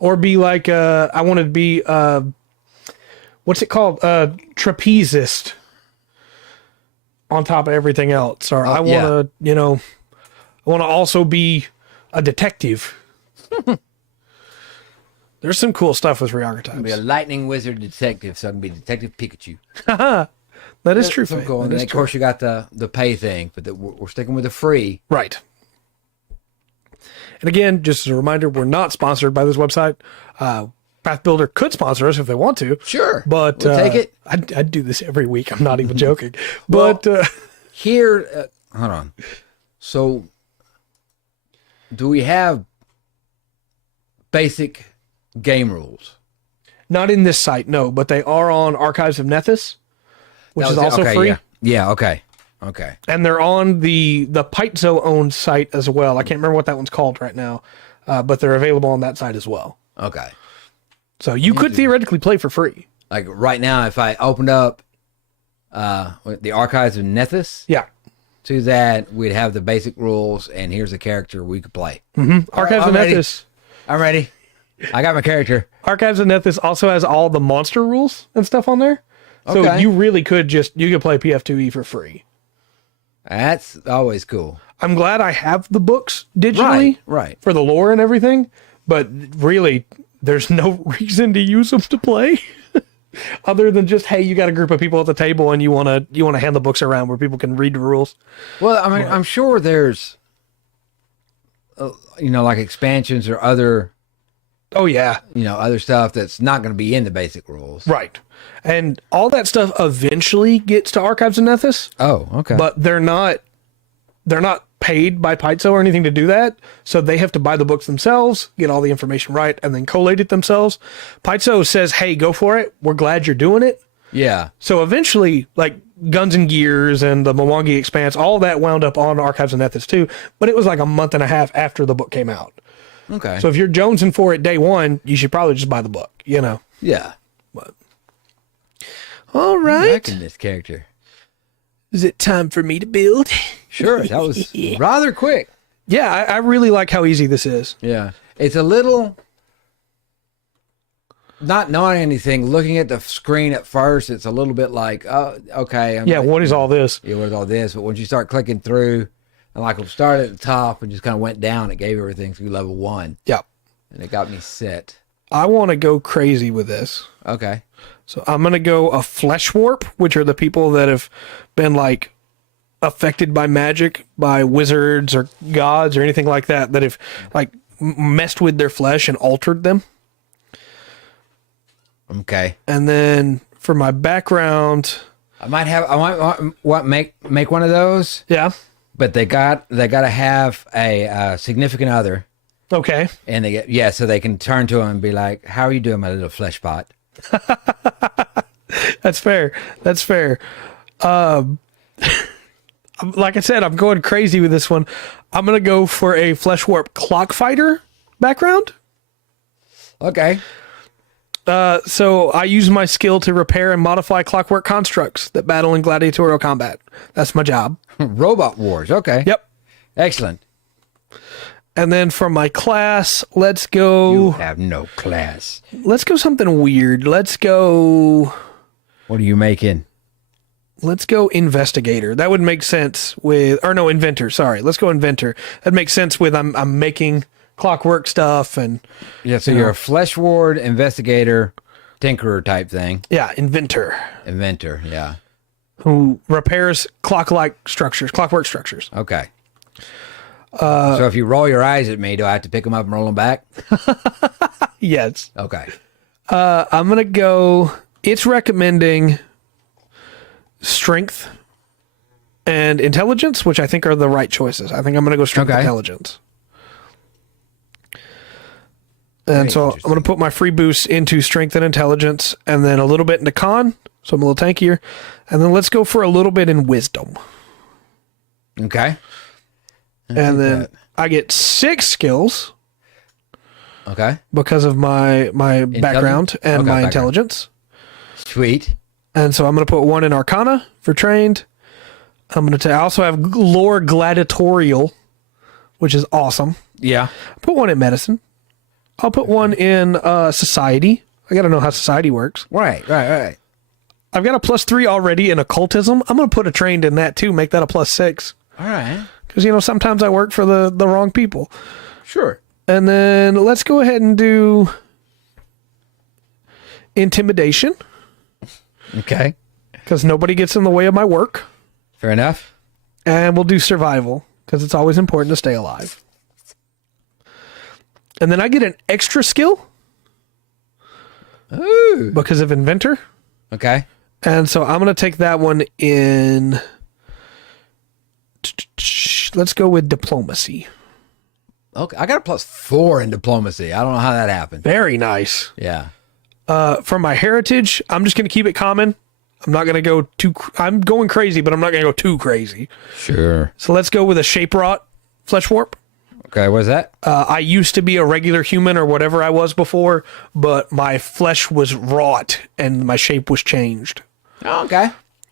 Or be like, I want to be, what's it called? Trapezist on top of everything else. Or I want to, I want to also be a detective. There's some cool stuff with free archetypes. Be a lightning wizard detective, so I can be Detective Pikachu. That is true. So cool. And then, of course, you got the pay thing, but we're sticking with the free. Right. And again, just as a reminder, we're not sponsored by this website. Path Builder could sponsor us if they want to. Sure. But we'll take it. I'd do this every week. I'm not even joking. But here, hold on. So, do we have basic game rules? Not in this site, no. But they are on Archives of Nethys, which is also free. Yeah. Okay. And they're on the Paizo owned site as well. I can't remember what that one's called right now, but they're available on that site as well. Okay. So you could theoretically play for free. Like right now, if I opened up the Archives of Nethys, Yeah. to that, we'd have the basic rules, and here's a character we could play. Mm-hmm. Archives of Nethys. I'm ready. I got my character. Archives of Nethys also has all the monster rules and stuff on there. So Okay. you really could you could play PF2E for free. That's always cool. I'm glad I have the books digitally Right. for the lore and everything, but really there's no reason to use them to play other than just, hey, you got a group of people at the table and you want to hand the books around where people can read the rules. Well, I mean, I'm sure there's, like expansions or other, Oh yeah. other stuff that's not going to be in the basic rules. Right. And all that stuff eventually gets to Archives of Nethys, Oh, okay. but they're not paid by Paizo or anything to do that. So they have to buy the books themselves, get all the information right, and then collate it themselves. Paizo says, hey, go for it. We're glad you're doing it. yeah. So eventually, like Guns and Gears and the Mwangi Expanse, all that wound up on Archives of Nethys too. But it was like a month and a half after the book came out. Okay. So if you're jonesing for it day one, you should probably just buy the book, yeah. But all I'm right. liking this character. Is it time for me to build? Sure. That was rather quick. Yeah, I really like how easy this is. Yeah. It's a little, not knowing anything, looking at the screen at first, it's a little bit like, oh, okay. What is all this? Yeah, what is all this? But once you start clicking through, and like we started at the top and just kind of went down, it gave everything through level 1. Yeah. And it got me set. I want to go crazy with this. Okay. So I'm going to go a flesh warp, which are the people that have been like affected by magic, by wizards or gods or anything like that have like messed with their flesh and altered them. Okay. And then for my background, I might make one of those, yeah. but they got to have a significant other, Okay. and so they can turn to him and be like, "How are you doing, my little flesh pot?" That's fair. That's fair. Like I said, I'm going crazy with this one. I'm going to go for a flesh warp clock fighter background. Okay. So I use my skill to repair and modify clockwork constructs that battle in gladiatorial combat. That's my job. Robot Wars. Okay. Yep. Excellent. And then for my class, let's go. You have no class. Let's go something weird. Let's go making? Let's go investigator. That would make sense with, or no, inventor. Sorry. Let's go inventor. That makes sense with I'm making clockwork stuff and. Yeah. So you're a flesh ward, investigator, tinkerer type thing. Yeah. Inventor. Inventor. Yeah. Who repairs clockwork structures. Okay. So if you roll your eyes at me, do I have to pick them up and roll them back? Yes. Okay. I'm going to go, it's recommending strength and intelligence, which I think are the right choices. I think I'm going to go strength intelligence. And so I'm going to put my free boost into strength and intelligence, and then a little bit into con, so I'm a little tankier. And then let's go for a little bit in wisdom. Okay. And then I get 6 skills. Okay. Because of my background and my intelligence. Sweet. And so I'm going to put 1 in Arcana for trained. I'm going to I also have lore gladiatorial, which is awesome. Yeah. Put 1 in medicine. I'll put 1 in society. I got to know how society works. Right. I've got a +3 already in occultism. I'm going to put a trained in that too, make that a +6. All right. Because, sometimes I work for the wrong people. Sure. And then let's go ahead and do intimidation. Okay. Because nobody gets in the way of my work. Fair enough. And we'll do survival, because it's always important to stay alive. And then I get an extra skill. Ooh. Because of inventor. Okay. And so I'm going to take that one in... Let's go with diplomacy. Okay. I got a +4 in diplomacy. I don't know how that happened. Very nice. Yeah. For my heritage, I'm just going to keep it common. I'm not going to go too... I'm going crazy, but I'm not going to go too crazy. Sure. So let's go with a shape rot flesh warp. Okay, what's that? I used to be a regular human or whatever I was before, but my flesh was wrought and my shape was changed. Oh, okay.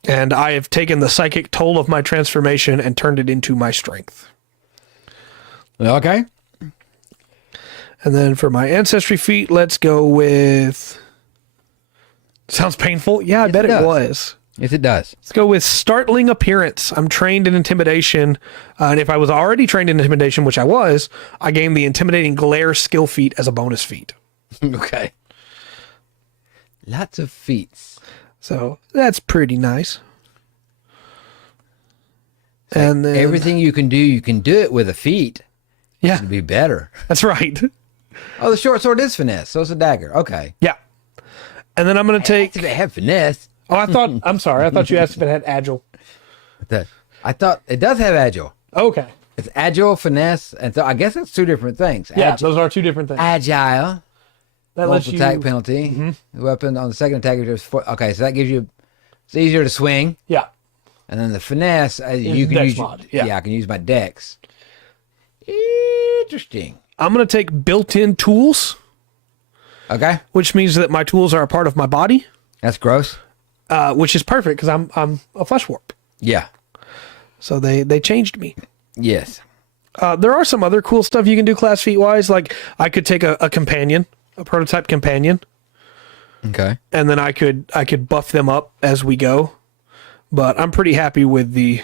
And I have taken the psychic toll of my transformation and turned it into my strength. Okay. And then for my ancestry feat, let's go with... Sounds painful? Yeah, I bet it was. Yes, it does. Let's go with startling appearance. I'm trained in intimidation. And if I was already trained in intimidation, which I was, I gained the intimidating glare skill feat as a bonus feat. Okay. Lots of feats. So that's pretty nice. And then everything you can do it with a feat. Yeah. It'd be better. That's right. Oh, the short sword is finesse, so it's a dagger. Okay. Yeah. And then I'm going to take... If it had finesse. Oh, I'm sorry. I thought you asked if it had agile. I thought it does have agile. Okay. It's agile, finesse, and so I guess that's 2 different things. Yeah, those are 2 different things. Agile. That lets you... attack penalty. The weapon on the second attack is 4. Okay, so that gives you... It's easier to swing. Yeah. And then the finesse, you can dex use... mod. Yeah, I can use my dex. Interesting. I'm going to take built-in tools. Okay. Which means that my tools are a part of my body. That's gross. Which is perfect because I'm a flesh warp. Yeah. So they changed me. Yes. There are some other cool stuff you can do class feat wise. Like I could take a companion, a prototype companion. Okay. And then I could buff them up as we go. But I'm pretty happy with the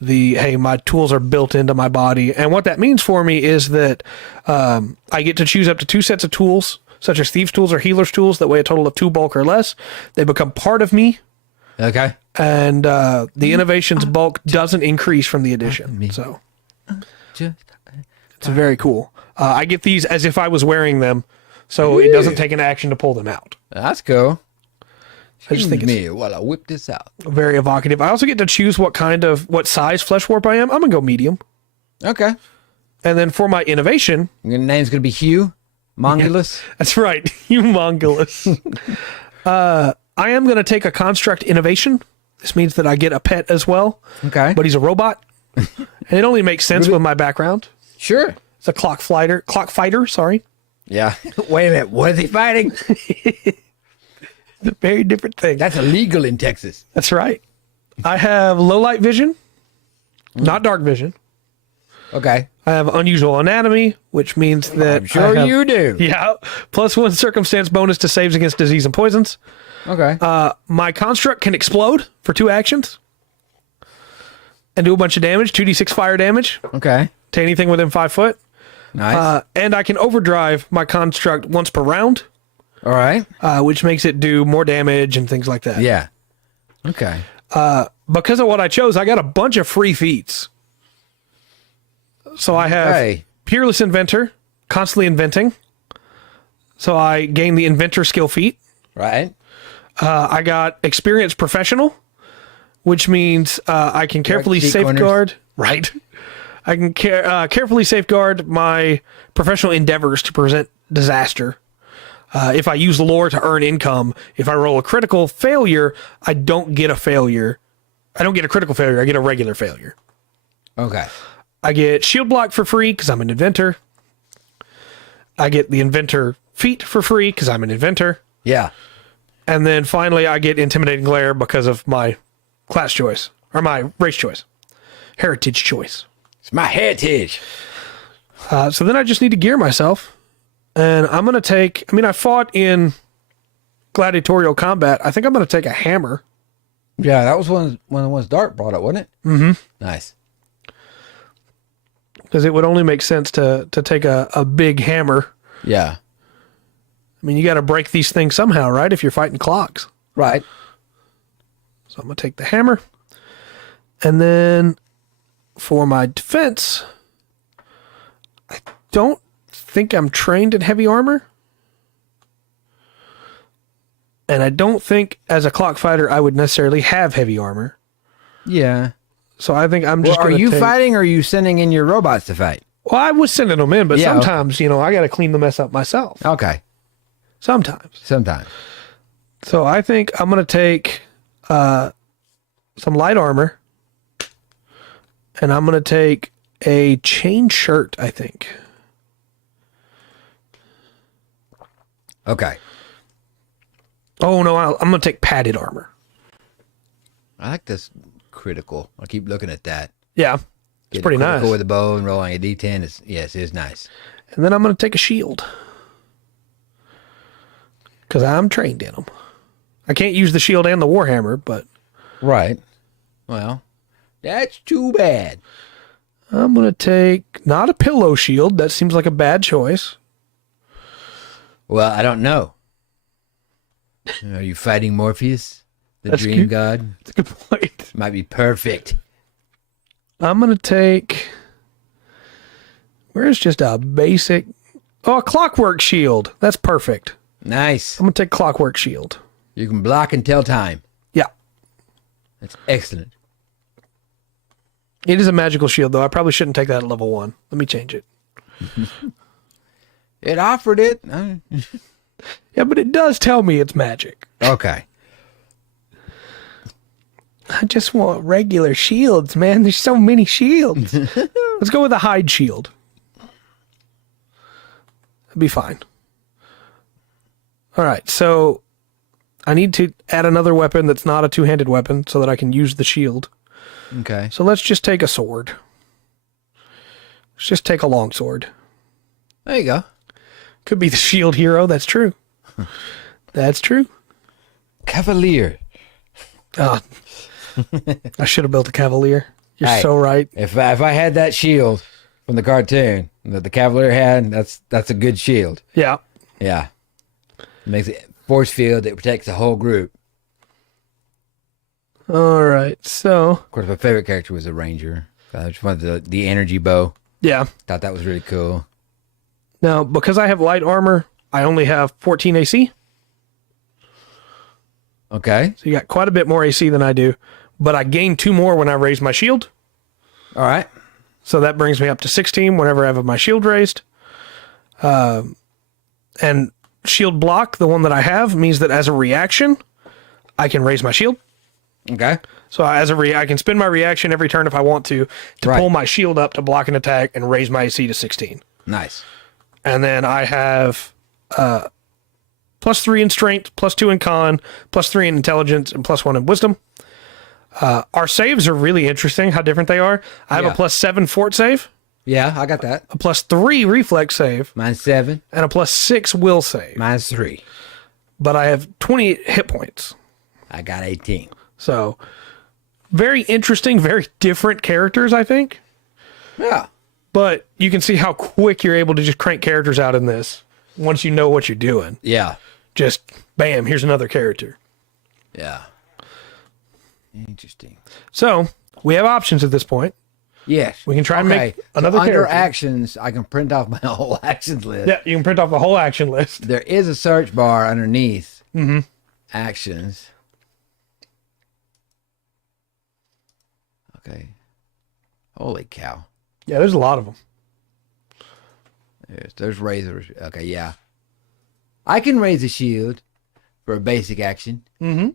hey, my tools are built into my body. And what that means for me is that I get to choose up to 2 sets of tools, such as thieves' tools or healer's tools that weigh a total of 2 bulk or less. They become part of me. Okay. And the innovations bulk doesn't increase from the addition. So it's very cool. I get these as if I was wearing them, so it doesn't take an action to pull them out. That's cool. I just think it's while I whip this out. Very evocative. I also get to choose what size flesh warp I am. I'm gonna go medium. Okay. And then for my innovation, your name's gonna be Hugh Mongulus. Yeah, that's right, Humongulous. I am gonna take a construct innovation. This means that I get a pet as well. Okay. But he's a robot, and it only makes sense with my background. Sure. It's a clock fighter. Sorry. Yeah. Wait a minute. What is he fighting? It's a very different thing. That's illegal in Texas. That's right. I have low light vision, not dark vision. Okay. I have unusual anatomy, which means that I'm sure you do. Yeah. +1 circumstance bonus to saves against disease and poisons. Okay. My construct can explode for 2 actions and do a bunch of damage, 2d6 fire damage Okay. to anything within 5 foot. Nice. And I can overdrive my construct once per round. All right. Which makes it do more damage and things like that. Yeah. Okay. Because of what I chose, I got a bunch of free feats. So I have Hey. Peerless Inventor, constantly inventing. So I gain the Inventor skill feat. Right. I got Experienced Professional, which means I can carefully cheat safeguard. Right. I can carefully safeguard my professional endeavors to prevent disaster. If I use lore to earn income, if I roll a critical failure, I don't get a failure. I don't get a critical failure. I get a regular failure. Okay. I get shield block for free because I'm an inventor. I get the inventor feat for free because I'm an inventor. Yeah. And then finally, I get intimidating glare because of my class choice or my race choice, heritage choice. It's my heritage. So then I just need to gear myself. And I'm going to take, I mean, I fought in gladiatorial combat. I think I'm going to take a of Yeah, that was one of the ones Dark brought up, wasn't it? Mm-hmm. Nice. because it would only make sense to take a big hammer. Yeah. I mean, you got to break these things somehow, right? If you're fighting clocks. Right. So I'm going to take the hammer. And then for my defense, I don't think I'm trained in heavy armor. And I don't think as a clock fighter I would necessarily have heavy armor. Yeah. So I think I'm just Well, are going to you fighting or are you sending in your robots to fight? Well, I was sending them in, but Yeah, sometimes, you know, I got to clean the mess up myself. Okay. Sometimes. Sometimes. So I think I'm going to take some light armor. And I'm going to take a chain shirt, I think. Okay. Oh, no, I'm going to take padded armor. I like this critical. I keep looking at that. Yeah, it's Getting pretty critical nice. with the bow and rolling a d10 is, yes, it is nice. And then I'm going to take a shield. Because I'm trained in them. I can't use the shield and the warhammer, but Right. Well, that's too bad. I'm going to take not a pillow shield. That seems like a bad choice. Well, I don't know. Are you fighting Morpheus, the That's dream good. god? That's a good point. Might be perfect. I'm going to take... Where's just a basic... Oh, a clockwork shield. That's perfect. Nice. I'm going to take clockwork shield. You can block and tell time. Yeah. That's excellent. It is a magical shield, though. I probably shouldn't take that at level 1. Let me change it. It offered it. Yeah, but it does tell me it's magic. Okay. I just want regular shields, man. There's so many shields. Let's go with a hide shield. That'd be fine. All right, so I need to add another weapon that's not a two-handed weapon so that I can use the shield. Okay. So let's just take a sword. Let's just take a long sword. There you go. Could be the shield hero. That's true. That's true. Cavalier. Oh, I should have built a cavalier. You're Hey. so right. If I had that shield from the cartoon that the Cavalier had, that's a good shield. Yeah. Yeah. It makes it force field that protects the whole group. All right. So, Of course, my favorite character was the Ranger. I just wanted the energy bow. yeah. Thought that was really cool. Now, because I have light armor, I only have 14 AC. Okay. So you got quite a bit more AC than I do. But I gain 2 more when I raise my shield. All right. So that brings me up to 16 whenever I have my shield raised. And shield block, the one that I have, means that as a reaction, I can raise my shield. Okay. So as I can spend my reaction every turn if I want to Right. pull my shield up to block an attack and raise my AC to 16. Nice. And then I have +3 in strength, +2 in con, +3 in intelligence, and +1 in wisdom. Our saves are really interesting, how different they are. I have Yeah. a +7 fort save, Yeah, I got that. a +3 reflex save, Mine's 7. and a +6 will save. Mine's 3. But I have 20 hit points. I got 18. So very interesting, very different characters, I think. Yeah. But you can see how quick you're able to just crank characters out in this once you know what you're doing. Yeah. Just bam, here's another character. Yeah. Interesting. So we have options at this point. Yes. We can try and make another under character. actions, I can print off my whole actions list. Yeah, you can print off a whole action list. There is a search bar underneath Mm-hmm. actions. Okay. Holy cow. Yeah, there's a lot of them. There's razors. Okay, yeah. I can raise a shield for a basic action. Mm-hmm.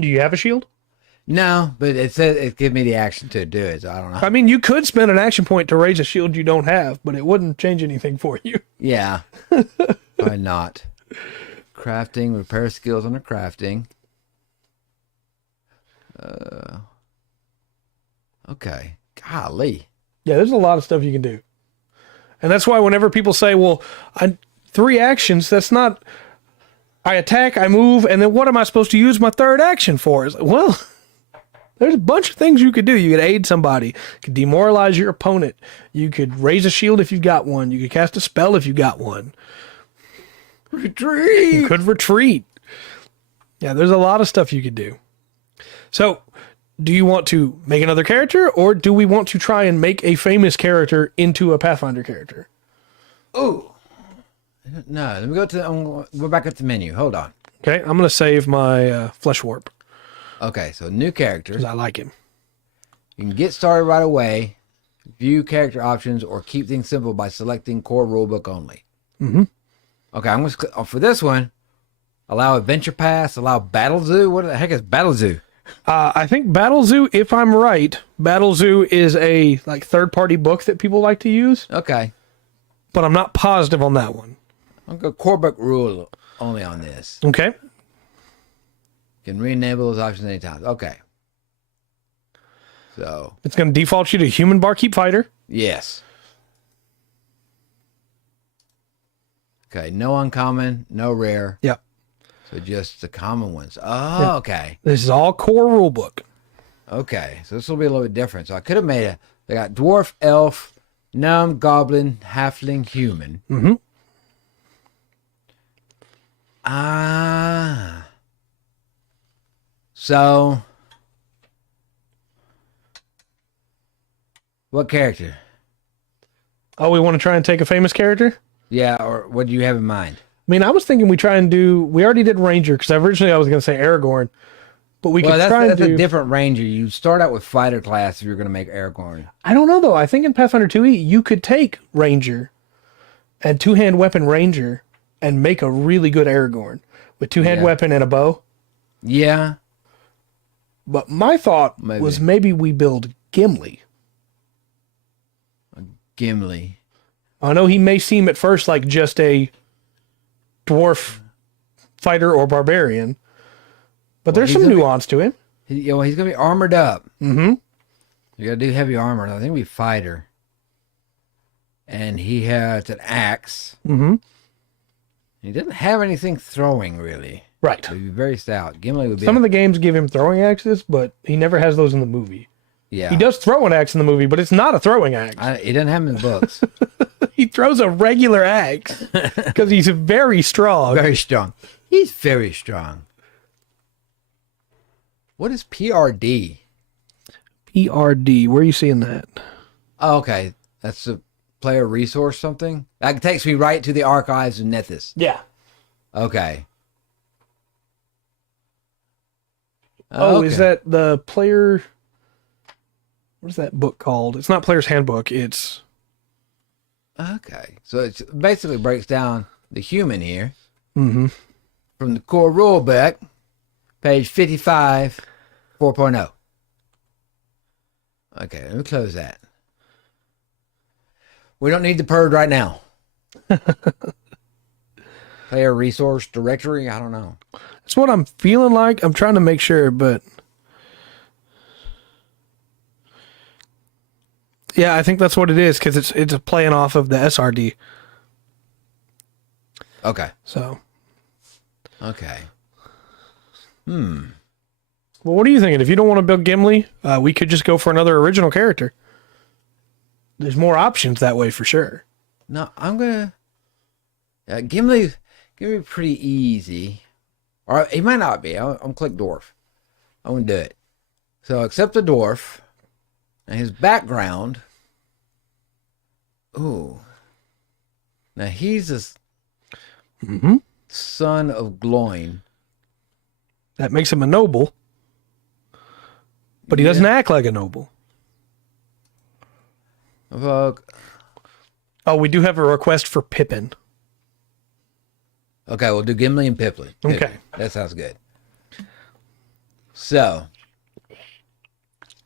Do you have a shield? No, but it says it gives me the action to do it, so I don't know. I mean, you could spend an action point to raise a shield you don't have, but it wouldn't change anything for you. Yeah. Why not? Crafting, repair skills under crafting. Okay. Golly. Yeah, there's a lot of stuff you can do. And that's why whenever people say, well, 3 actions, that's not... I attack, I move, and then what am I supposed to use my third action for? It's like, well, there's a bunch of things you could do. You could aid somebody. You could demoralize your opponent. You could raise a shield if you've got one. You could cast a spell if you got one. Retreat! You could retreat. Yeah, there's a lot of stuff you could do. So, do you want to make another character, or do we want to try and make a famous character into a Pathfinder character? Ooh. No, let me go back up to the menu. Hold on. Okay, I'm going to save my Flesh Warp, Okay, so new character. because I like him. You can get started right away, view character options, or keep things simple by selecting core rulebook only. Mm-hmm. Okay, I'm going to for this one, allow adventure pass, allow battle zoo. What the heck is battle zoo? I think Battle Zoo, if I'm right, Battle Zoo is a third-party book that people like to use, Okay, but I'm not positive on that one. I'll go core book rule only on this. Okay. Can re-enable those options anytime. Okay. So, It's going to default you to Human Barkeep Fighter. yes. Okay, no uncommon, no rare. Yep. So just the common ones. Oh, Yeah. okay. This is all core rulebook. Okay, so this will be a little bit different. So I could have made they got dwarf, elf, gnome, goblin, halfling, human. Mm-hmm. So what character? Oh, we want to try and take a famous character? Yeah, or what do you have in mind? I mean, I was thinking we already did Ranger, because originally I was going to say Aragorn, but we could try and that's do... a different ranger. You start out with fighter class if you're going to make Aragorn. I don't know, though. I think in Pathfinder 2e, you could take Ranger and two-hand weapon Ranger and make a really good Aragorn with two-hand weapon and a bow. Yeah. But my thought was maybe we build Gimli. Gimli. I know he may seem at first like just a dwarf fighter or barbarian, but there's some nuance to him. He's going to be armored up. Mm-hmm. You got to do heavy armor. I think we fighter. And he has an axe. Mm-hmm. He doesn't have anything throwing, really. Right. So he'd be very stout. Gimli would be... Some of the games give him throwing axes, but he never has those in the movie. Yeah. He does throw an axe in the movie, but it's not a throwing axe. He doesn't have them in the books. He throws a regular axe because he's very strong. Very strong. He's very strong. What is PRD? PRD, where are you seeing that? Oh, okay. That's a player resource something? That takes me right to the archives of Nethys. Yeah. Okay. Oh, Okay. is that the player... What is that book called? It's not Player's Handbook. It's... Okay. So it basically breaks down the human here. Mm-hmm. From the core rulebook, page 55, 4.0. Okay, let me close that. We don't need the purge right now. Player resource directory? I don't know. That's what I'm feeling like. I'm trying to make sure, but... Yeah, I think that's what it is, because it's playing off of the SRD. Okay. So... Okay. Well, what are you thinking? If you don't want to build Gimli, we could just go for another original character. There's more options that way for sure. No, I'm gonna Gimli pretty easy. Or he might not be. I'm click dwarf. I'm gonna do it. So except the dwarf and his background. Ooh. Now he's a son of Gloin. That makes him a noble, but he doesn't act like a noble. Oh, we do have a request for Pippin. Okay, we'll do Gimli and Pippin. Okay. That sounds good. So,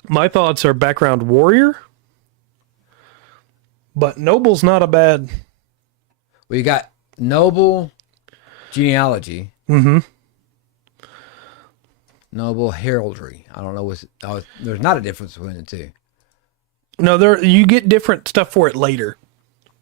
My thoughts are background warrior, but noble's not a bad. we got noble genealogy. Noble heraldry. I don't know what's... there's not a difference between the two. No, you get different stuff for it later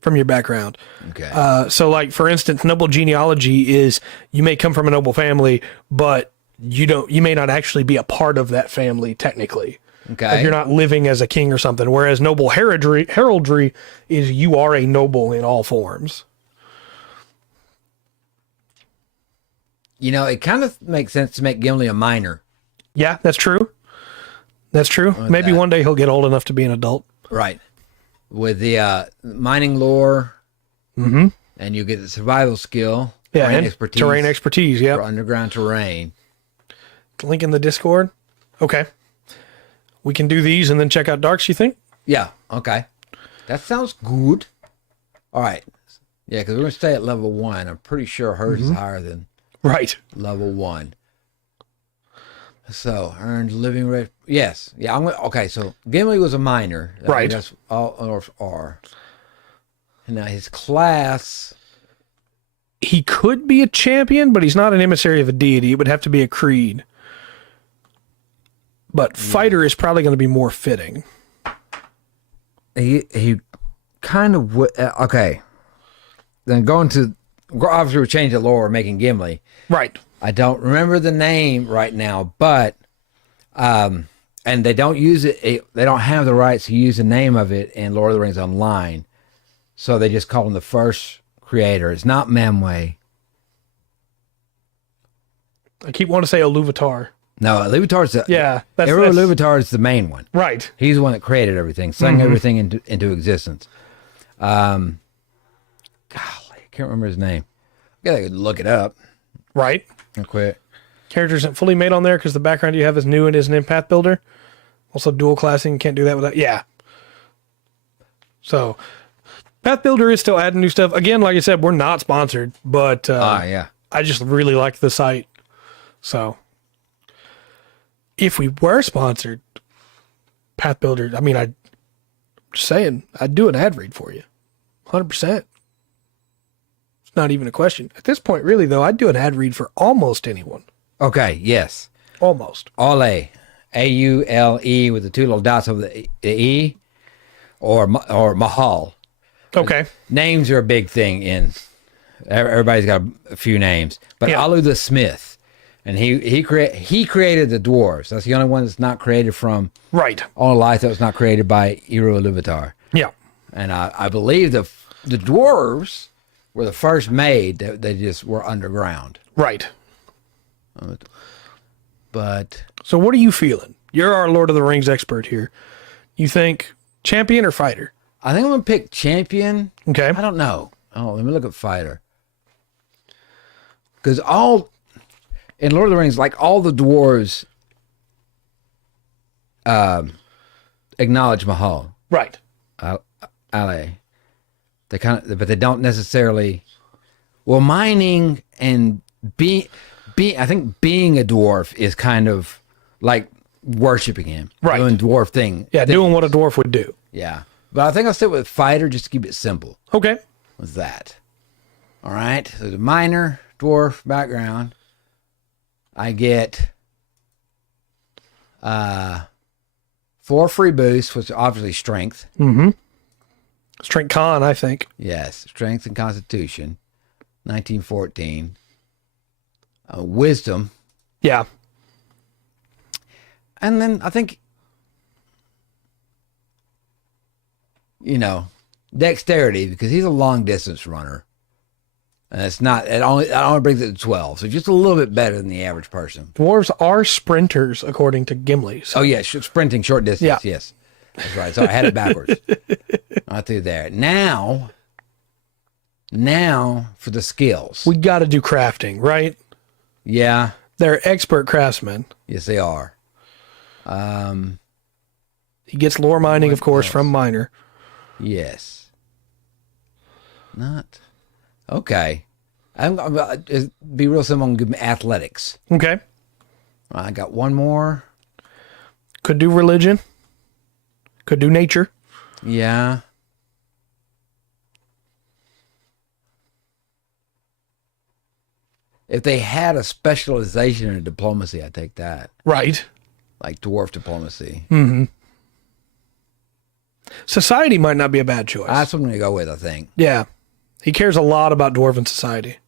from your background. Okay. So, like for instance, noble genealogy is you may come from a noble family, but you may not actually be a part of that family technically. Okay. Like you're not living as a king or something. Whereas noble heraldry is you are a noble in all forms. You know, it kind of makes sense to make Gimli a minor. Yeah, that's true. That's true. Maybe one day he'll get old enough to be an adult. Right. With the mining lore, and you get the survival skill, Yeah, and terrain expertise. for Yeah. underground terrain. Link in the Discord. Okay. We can do these and then check out Darks, you think? Yeah, okay. That sounds good. All right. Yeah, because we're going to stay at level 1. I'm pretty sure hers is higher than Right. level 1. So, earned living rate. Yes. Yeah, okay, so Gimli was a minor. Right. That's all orcs are. And now his class... He could be a champion, but he's not an emissary of a deity. It would have to be a creed. But fighter is probably going to be more fitting. He kind of would... okay. Then going to... Obviously, we changed the lore, making Gimli. Right. I don't remember the name right now, but and they don't use it. They don't have the rights to use the name of it in Lord of the Rings Online, so they just call him the first creator. It's not Memway. I keep wanting to say Iluvatar. No, Iluvatar's the Iluvatar is the main one. Right. He's the one that created everything, sung everything into existence. Golly, I can't remember his name. I gotta look it up. Right. Real quick. Character isn't fully made on there because the background you have is new and isn't in Path Builder. Also, dual classing, can't do that without. Yeah. So, Path Builder is still adding new stuff. Again, like I said, we're not sponsored, but Yeah. I just really like the site. So, if we were sponsored, Path Builder, I mean, I'm just saying, I'd do an ad read for you. 100%. It's not even a question. At this point, really, though, I'd do an ad read for almost anyone. Okay. Yes. Almost. Aule, Aule with the two little dots over the E, or Mahal. Okay. Names are a big thing in. Everybody's got a few names, but Yeah. Alu the Smith, and he created the dwarves. That's the only one that's not created from Right. all life that was not created by Eru Iluvatar. Yeah. And I believe the dwarves were the first made. They just were underground. Right. But So what are you feeling? You're our Lord of the Rings expert here. You think champion or fighter? I think I'm gonna pick champion. Okay. I don't know. Oh, let me look at fighter. Because all in Lord of the Rings, like all the dwarves, acknowledge Mahal. Right. Ale. They but they don't necessarily. Well, mining and I think being a dwarf is kind of like worshiping him, Right. Doing dwarf thing. Yeah, doing what a dwarf would do. Yeah, but I think I'll stick with fighter just to keep it simple. Okay. With that. All right. So the minor dwarf background. I get 4 free boosts, which is obviously strength. Strength con, I think. Yes, strength and constitution. 1914. Wisdom. Yeah. And then I think, dexterity, because he's a long distance runner. And it's not. It only brings it to 12, so just a little bit better than the average person. Dwarves are sprinters, according to Gimli. So. Oh yeah, sprinting short distance. Yeah. Yes, that's right. So I had it backwards. Not through there. Now for the skills. We got to do crafting, right? Yeah. They're expert craftsmen. Yes, they are. He gets lore mining, of course, from Miner. Yes. Not. Okay. I'm be real simple and give me athletics. Okay. I got one more. Could do religion. Could do nature. Yeah. If they had a specialization in diplomacy, I'd take that. Right. Like dwarf diplomacy. Mm-hmm. Society might not be a bad choice. That's what I'm going to go with, I think. Yeah. He cares a lot about dwarven society.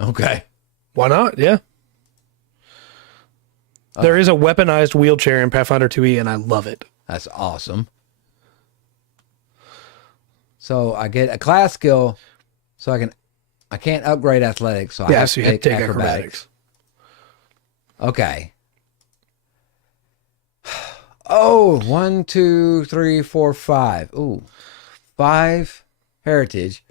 Okay. Why not? Yeah. There is a weaponized wheelchair in Pathfinder 2e, and I love it. That's awesome. So I get a class skill, so I can't upgrade athletics, so I have so to you have take to take acrobatics. Okay. Oh, 1, 2, 3, 4, 5. Ooh, 5 heritage.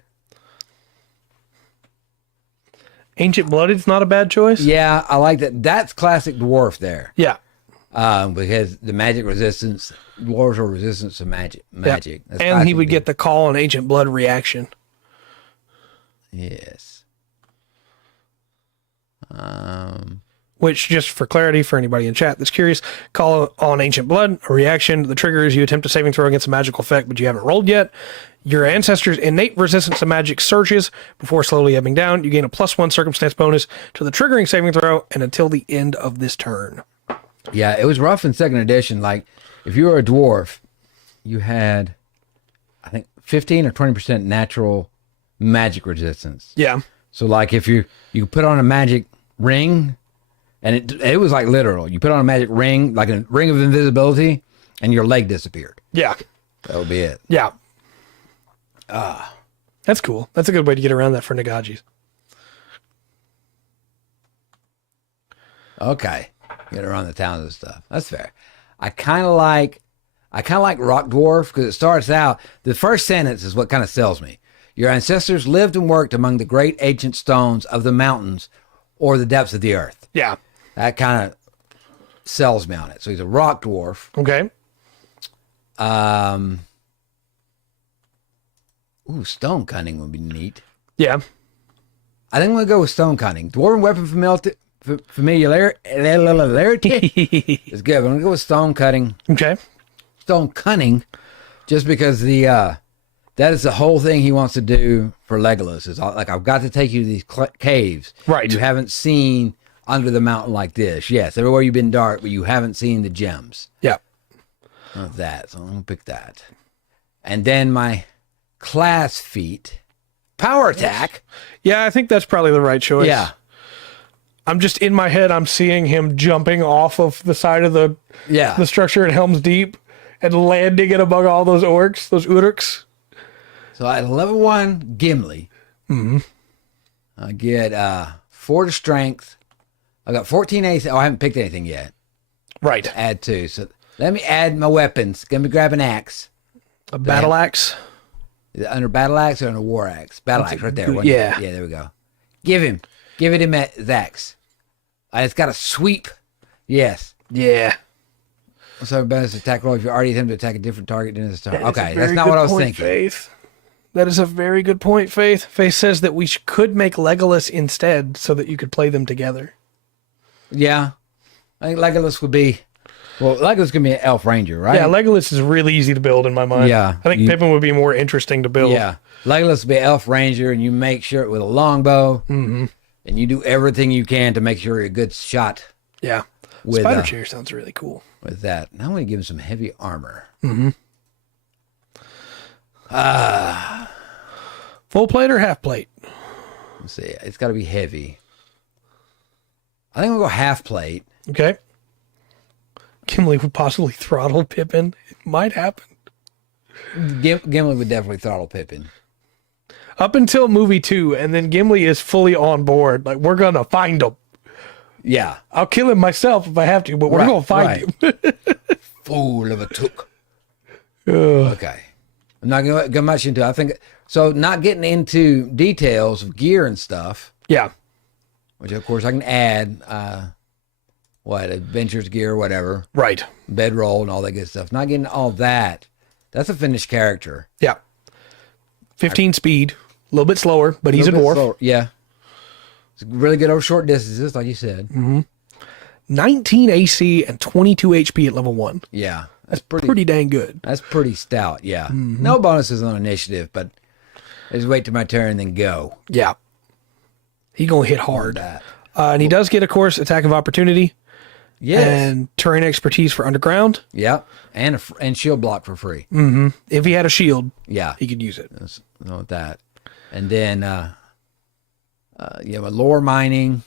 Ancient Blooded's not a bad choice. Yeah, I like that. That's classic dwarf there. Yeah. Because the magic resistance, dwarves are resistant to magic. Yep. And he would get the call on Ancient Blood reaction. Yes. Which, just for clarity for anybody in chat that's curious, call on Ancient Blood, a reaction. The trigger is you attempt a saving throw against a magical effect, but you haven't rolled yet. Your ancestors' innate resistance to magic surges before slowly ebbing down. You gain a +1 circumstance bonus to the triggering saving throw and until the end of this turn. Yeah, it was rough in second edition. Like, if you were a dwarf, you had, I think, 15 or 20% natural magic resistance. Yeah. So, like, if you put on a magic ring, and it was like literal. You put on a magic ring, like a ring of invisibility, and your leg disappeared. Yeah. That would be it. Yeah. That's cool. That's a good way to get around that for Nagajis. Okay. Get around the towns and stuff. That's fair. I kind of like Rock Dwarf because it starts out, the first sentence is what kind of sells me. Your ancestors lived and worked among the great ancient stones of the mountains or the depths of the earth. Yeah. That kind of sells me on it. So he's a Rock Dwarf. Okay. Ooh, stone cunning would be neat. Yeah. I think I'm going to go with stone cunning. Dwarven weapon familiarity is good. I'm going to go with stone cutting. Okay. Stone cunning, just because that is the whole thing he wants to do for Legolas. Is like, I've got to take you to these caves. Right. You haven't seen under the mountain like this. Yes, everywhere you've been dark, but you haven't seen the gems. Yeah. Of that. So I'm going to pick that. And then my class feat, power attack. Yeah, I think that's probably the right choice. Yeah. I'm just in my head, I'm seeing him jumping off of the side of the structure at Helm's Deep and landing it among all those orcs, those Uruks. So at level 1, Gimli. Mm-hmm. I get 4 to strength. I got 14 AC. Oh, I haven't picked anything yet. Right. To add 2. So let me add my weapons. Let me grab an axe. A battle axe. Is it under battle axe or under war axe? Battle axe right there. Yeah. Yeah, there we go. Give it him his axe. It's got a sweep. Yes. Yeah. So bonus attack roll if you already attempt to attack a different target during this turn. Okay, that's very not good what I was point, thinking. Faith. That is a very good point, Faith. Faith says that we could make Legolas instead so that you could play them together. Yeah. I think Legolas would be... Well, Legolas could be an elf ranger, right? Yeah, Legolas is really easy to build in my mind. Yeah. I think Pippin would be more interesting to build. Yeah. Legolas would be an elf ranger, and you make sure with a longbow, and you do everything you can to make sure you're a good shot. Yeah. With, Spider chair sounds really cool. With that. Now I'm going to give him some heavy armor. Mm-hmm. Full plate or half plate? Let's see. It's got to be heavy. I think we'll go half plate. Okay. Gimli would possibly throttle Pippin. It might happen. Gimli would definitely throttle Pippin. Up until movie 2, and then Gimli is fully on board. Like, we're gonna find him. Yeah. I'll kill him myself if I have to, but we're Right, gonna find him. Fool of a took. Ugh. Okay. I'm not going to go much into it. I think so. Not getting into details of gear and stuff, Yeah. which of course I can add, adventures gear, whatever, Right. bedroll and all that good stuff. Not getting all that. That's a finished character. Yeah. 15 speed, a little bit slower, but he's a little bit dwarf. slower. Yeah. It's really good over short distances, like you said. 19 AC and 22 HP at level 1. Yeah. That's pretty dang good. That's pretty stout. Yeah. No bonuses on initiative, but I just wait till my turn and then go. Yeah. He gonna hit hard. That. And he does get, of course, attack of opportunity Yes. and terrain expertise for underground. Yeah. And and shield block for free. If he had a shield, Yeah. he could use it. Let's know with that. And then, with lore mining.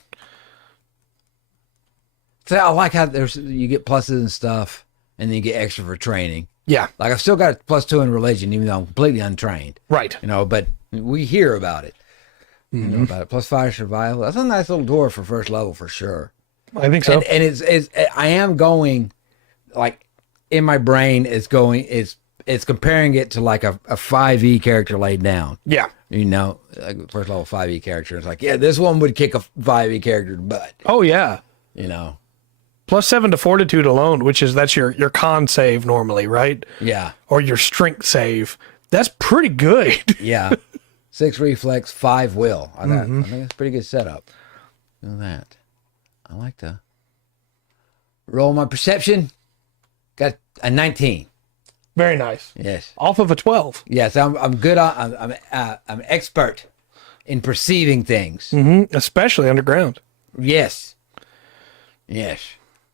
So I like how you get pluses and stuff, and then you get extra for training. Yeah. Like I've still got a +2 in religion, even though I'm completely untrained. Right. But we hear about it. You know about it. +5 survival. That's a nice little dwarf for first level for sure. I think so. And it's I am going, like, in my brain it's comparing it to like a 5e character laid down. Yeah. Like first level 5e character. It's like, yeah, this one would kick a 5e character butt. Oh, yeah. +7 to fortitude alone, that's your con save normally, right? Yeah. Or your strength save. That's pretty good. Yeah. 6 reflex, 5 will. I think that's a pretty good setup. Do that. I like to roll my perception. Got a 19. Very nice. Yes. Off of a 12. Yes, I'm good on. I'm expert in perceiving things. Especially underground. Yes. Yes.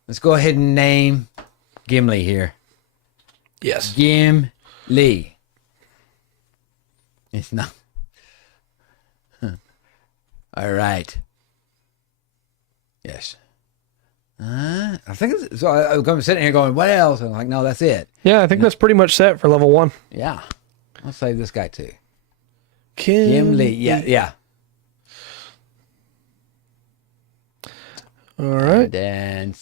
Let's go ahead and name Gimli here. Yes. Gimli. It's not. All right. Yes. I think it's, so. I'm sitting here going, what else? And I'm like, no, that's it. Yeah, I think that's pretty much set for level 1. Yeah. I'll save this guy too. Gimli. Yeah. All right. Then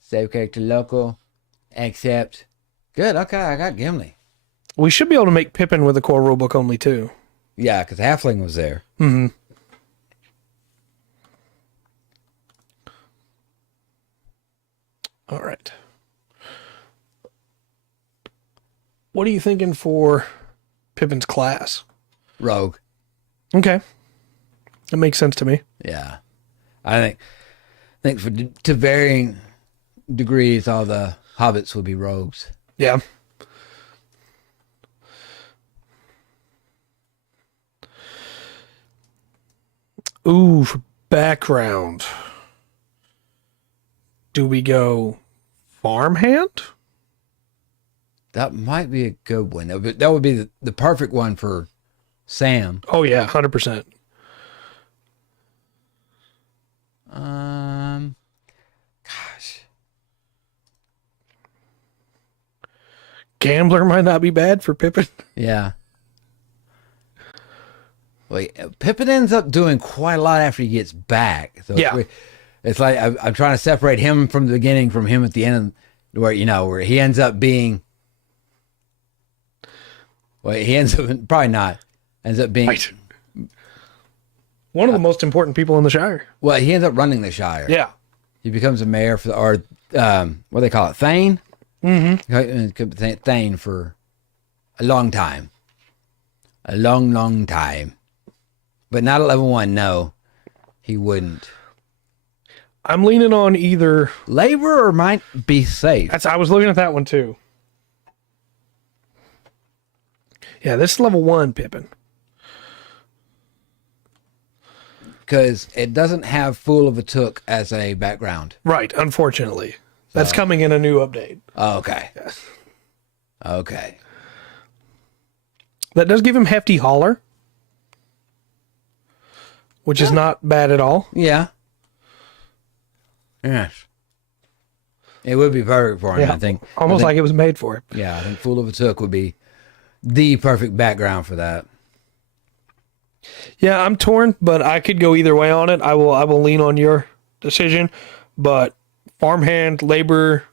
save character local. Accept. Good. Okay, I got Gimli. We should be able to make Pippin with the core rulebook only, too. Yeah, because Halfling was there. Mm-hmm. All right. What are you thinking for Pippin's class? Rogue. Okay. That makes sense to me. Yeah. I think to varying degrees, all the hobbits will be rogues. Yeah. Ooh, for background. Do we go farmhand? That might be a good one. That would be the perfect one for Sam. Oh, yeah, 100%. Gosh. Gambler might not be bad for Pippin. Yeah. Wait, Pippin ends up doing quite a lot after he gets back. So Yeah. it's like I'm trying to separate him from the beginning from him at the end, where he ends up being. Well, he ends up probably not. Ends up being Right. One of the most important people in the Shire. Well, he ends up running the Shire. Yeah. He becomes a mayor what do they call it, Thane? Mm-hmm. Thane for a long time. A long, long time. But not at level 1, no. He wouldn't. I'm leaning on either. Labor or might be safe. I was looking at that one too. Yeah, this is level 1 Pippin. Because it doesn't have Fool of a Took as a background. Right, unfortunately. That's coming in a new update. Oh, okay. Yes. Okay. That does give him Hefty Hauler, which is not bad at all. Yeah. Yes. It would be perfect for him, Yeah, I think. almost like it was made for it. Yeah, I think Fool of a Took would be the perfect background for that. Yeah, I'm torn, but I could go either way on it. I will lean on your decision, but farmhand, labor,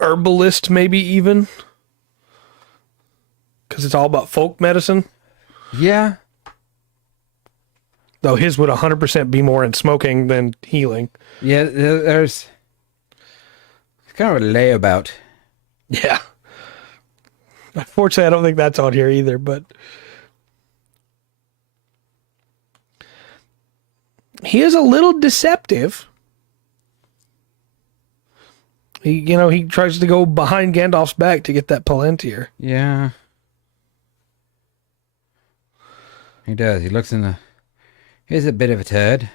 herbalist, maybe even, because it's all about folk medicine. Yeah. Though his would 100% be more in smoking than healing. Yeah, there's kind of a layabout. Yeah. Unfortunately, I don't think that's on here either, but he is a little deceptive. He tries to go behind Gandalf's back to get that Palantir. Yeah. He does. He looks in the... He's a bit of a turd.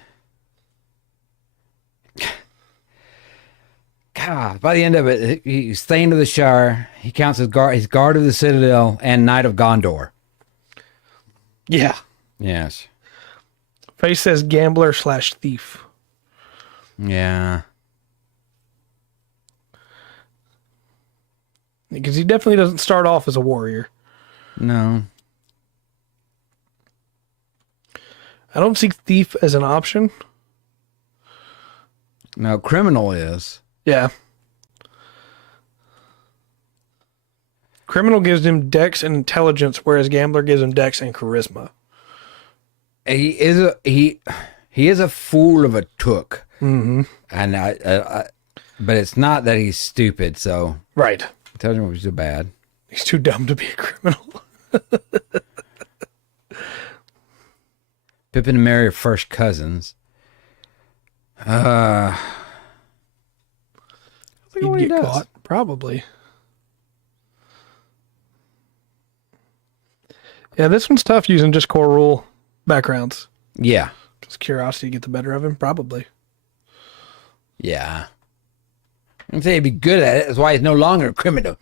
God, by the end of it, he's Thane of the Shire. He counts as he's guard of the Citadel and Knight of Gondor. Yeah. Yes. Face says gambler/thief. Yeah. Because he definitely doesn't start off as a warrior. No. I don't see thief as an option. No, criminal is. Yeah. Criminal gives him dex and intelligence, whereas gambler gives him dex and charisma. He is a fool of a took. Mm-hmm. And but it's not that he's stupid, so Right. it tells him he's bad. He's too dumb to be a criminal. Pippin and Merry are first cousins. He'd get caught, probably. Yeah, this one's tough using just core rule backgrounds. Yeah. Does curiosity get the better of him? Probably. Yeah. I'm saying he'd be good at it. That's why he's no longer a criminal.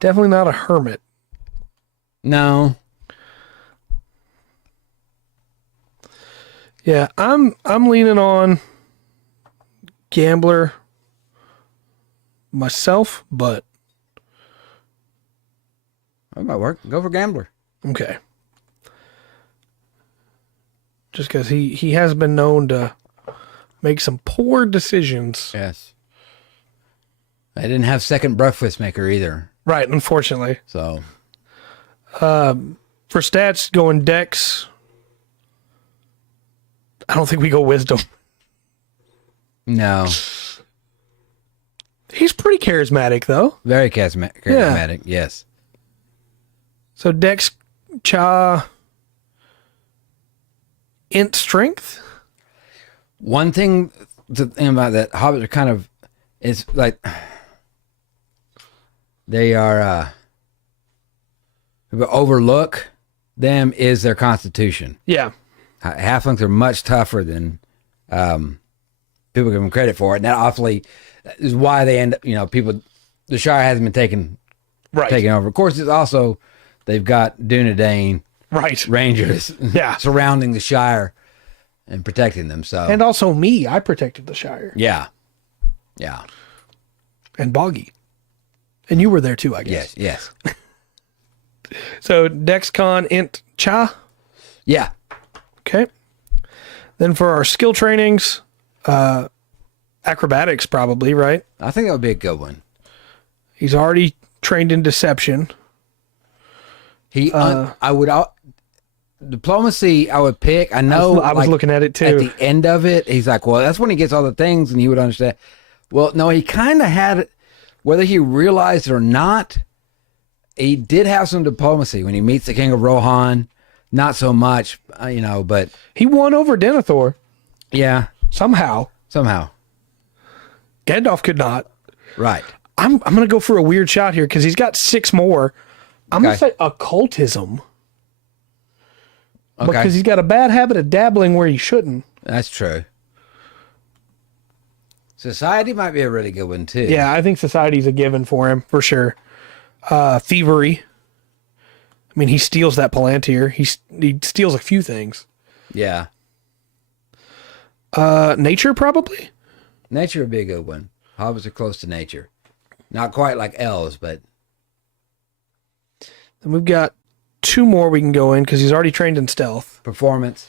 Definitely not a hermit. No. Yeah, I'm leaning on gambler myself, but That might work. Go for gambler. okay. Just because he has been known to make some poor decisions. Yes. I didn't have second breakfast maker either. Right, unfortunately. So For stats, going dex. I don't think we go wisdom. no. He's pretty charismatic, though. Very charismatic. Yes. So dex, cha, int strength. One thing to think about that hobbits are kind of, it's like they are overlook them is their constitution. Yeah. Halflings are much tougher than people give them credit for it, and that awfully is why they end up. People, the Shire hasn't been taken over. Of course, it's also they've got Dunedain Rangers surrounding the Shire and protecting them. So And also me, I protected the Shire. yeah. And Boggy. And you were there too, I guess. Yes. So Dexcon, int, cha. Yeah. Okay. Then for our skill trainings, acrobatics probably, right? I think that would be a good one. He's already trained in deception. I would diplomacy. I would pick. I know. I was looking at it too. At the end of it, he's like, "Well, that's when he gets all the things," and he would understand. Well, no, he kind of had it, whether he realized it or not. He did have some diplomacy when he meets the King of Rohan. Not so much, but He won over Denethor yeah, somehow. Gandalf could not. right. I'm going to go for a weird shot here because he's got 6 more. I'm going to say occultism. Okay, Because he's got a bad habit of dabbling where he shouldn't. that's true. Society might be a really good one too. Yeah, I think society's a given for him, for sure. Thievery. I mean, he steals that Palantir. He steals a few things. Yeah. Nature, probably? Nature would be a good one. Hobbits are close to nature. Not quite like elves, but Then we've got two more we can go in because he's already trained in stealth. Performance.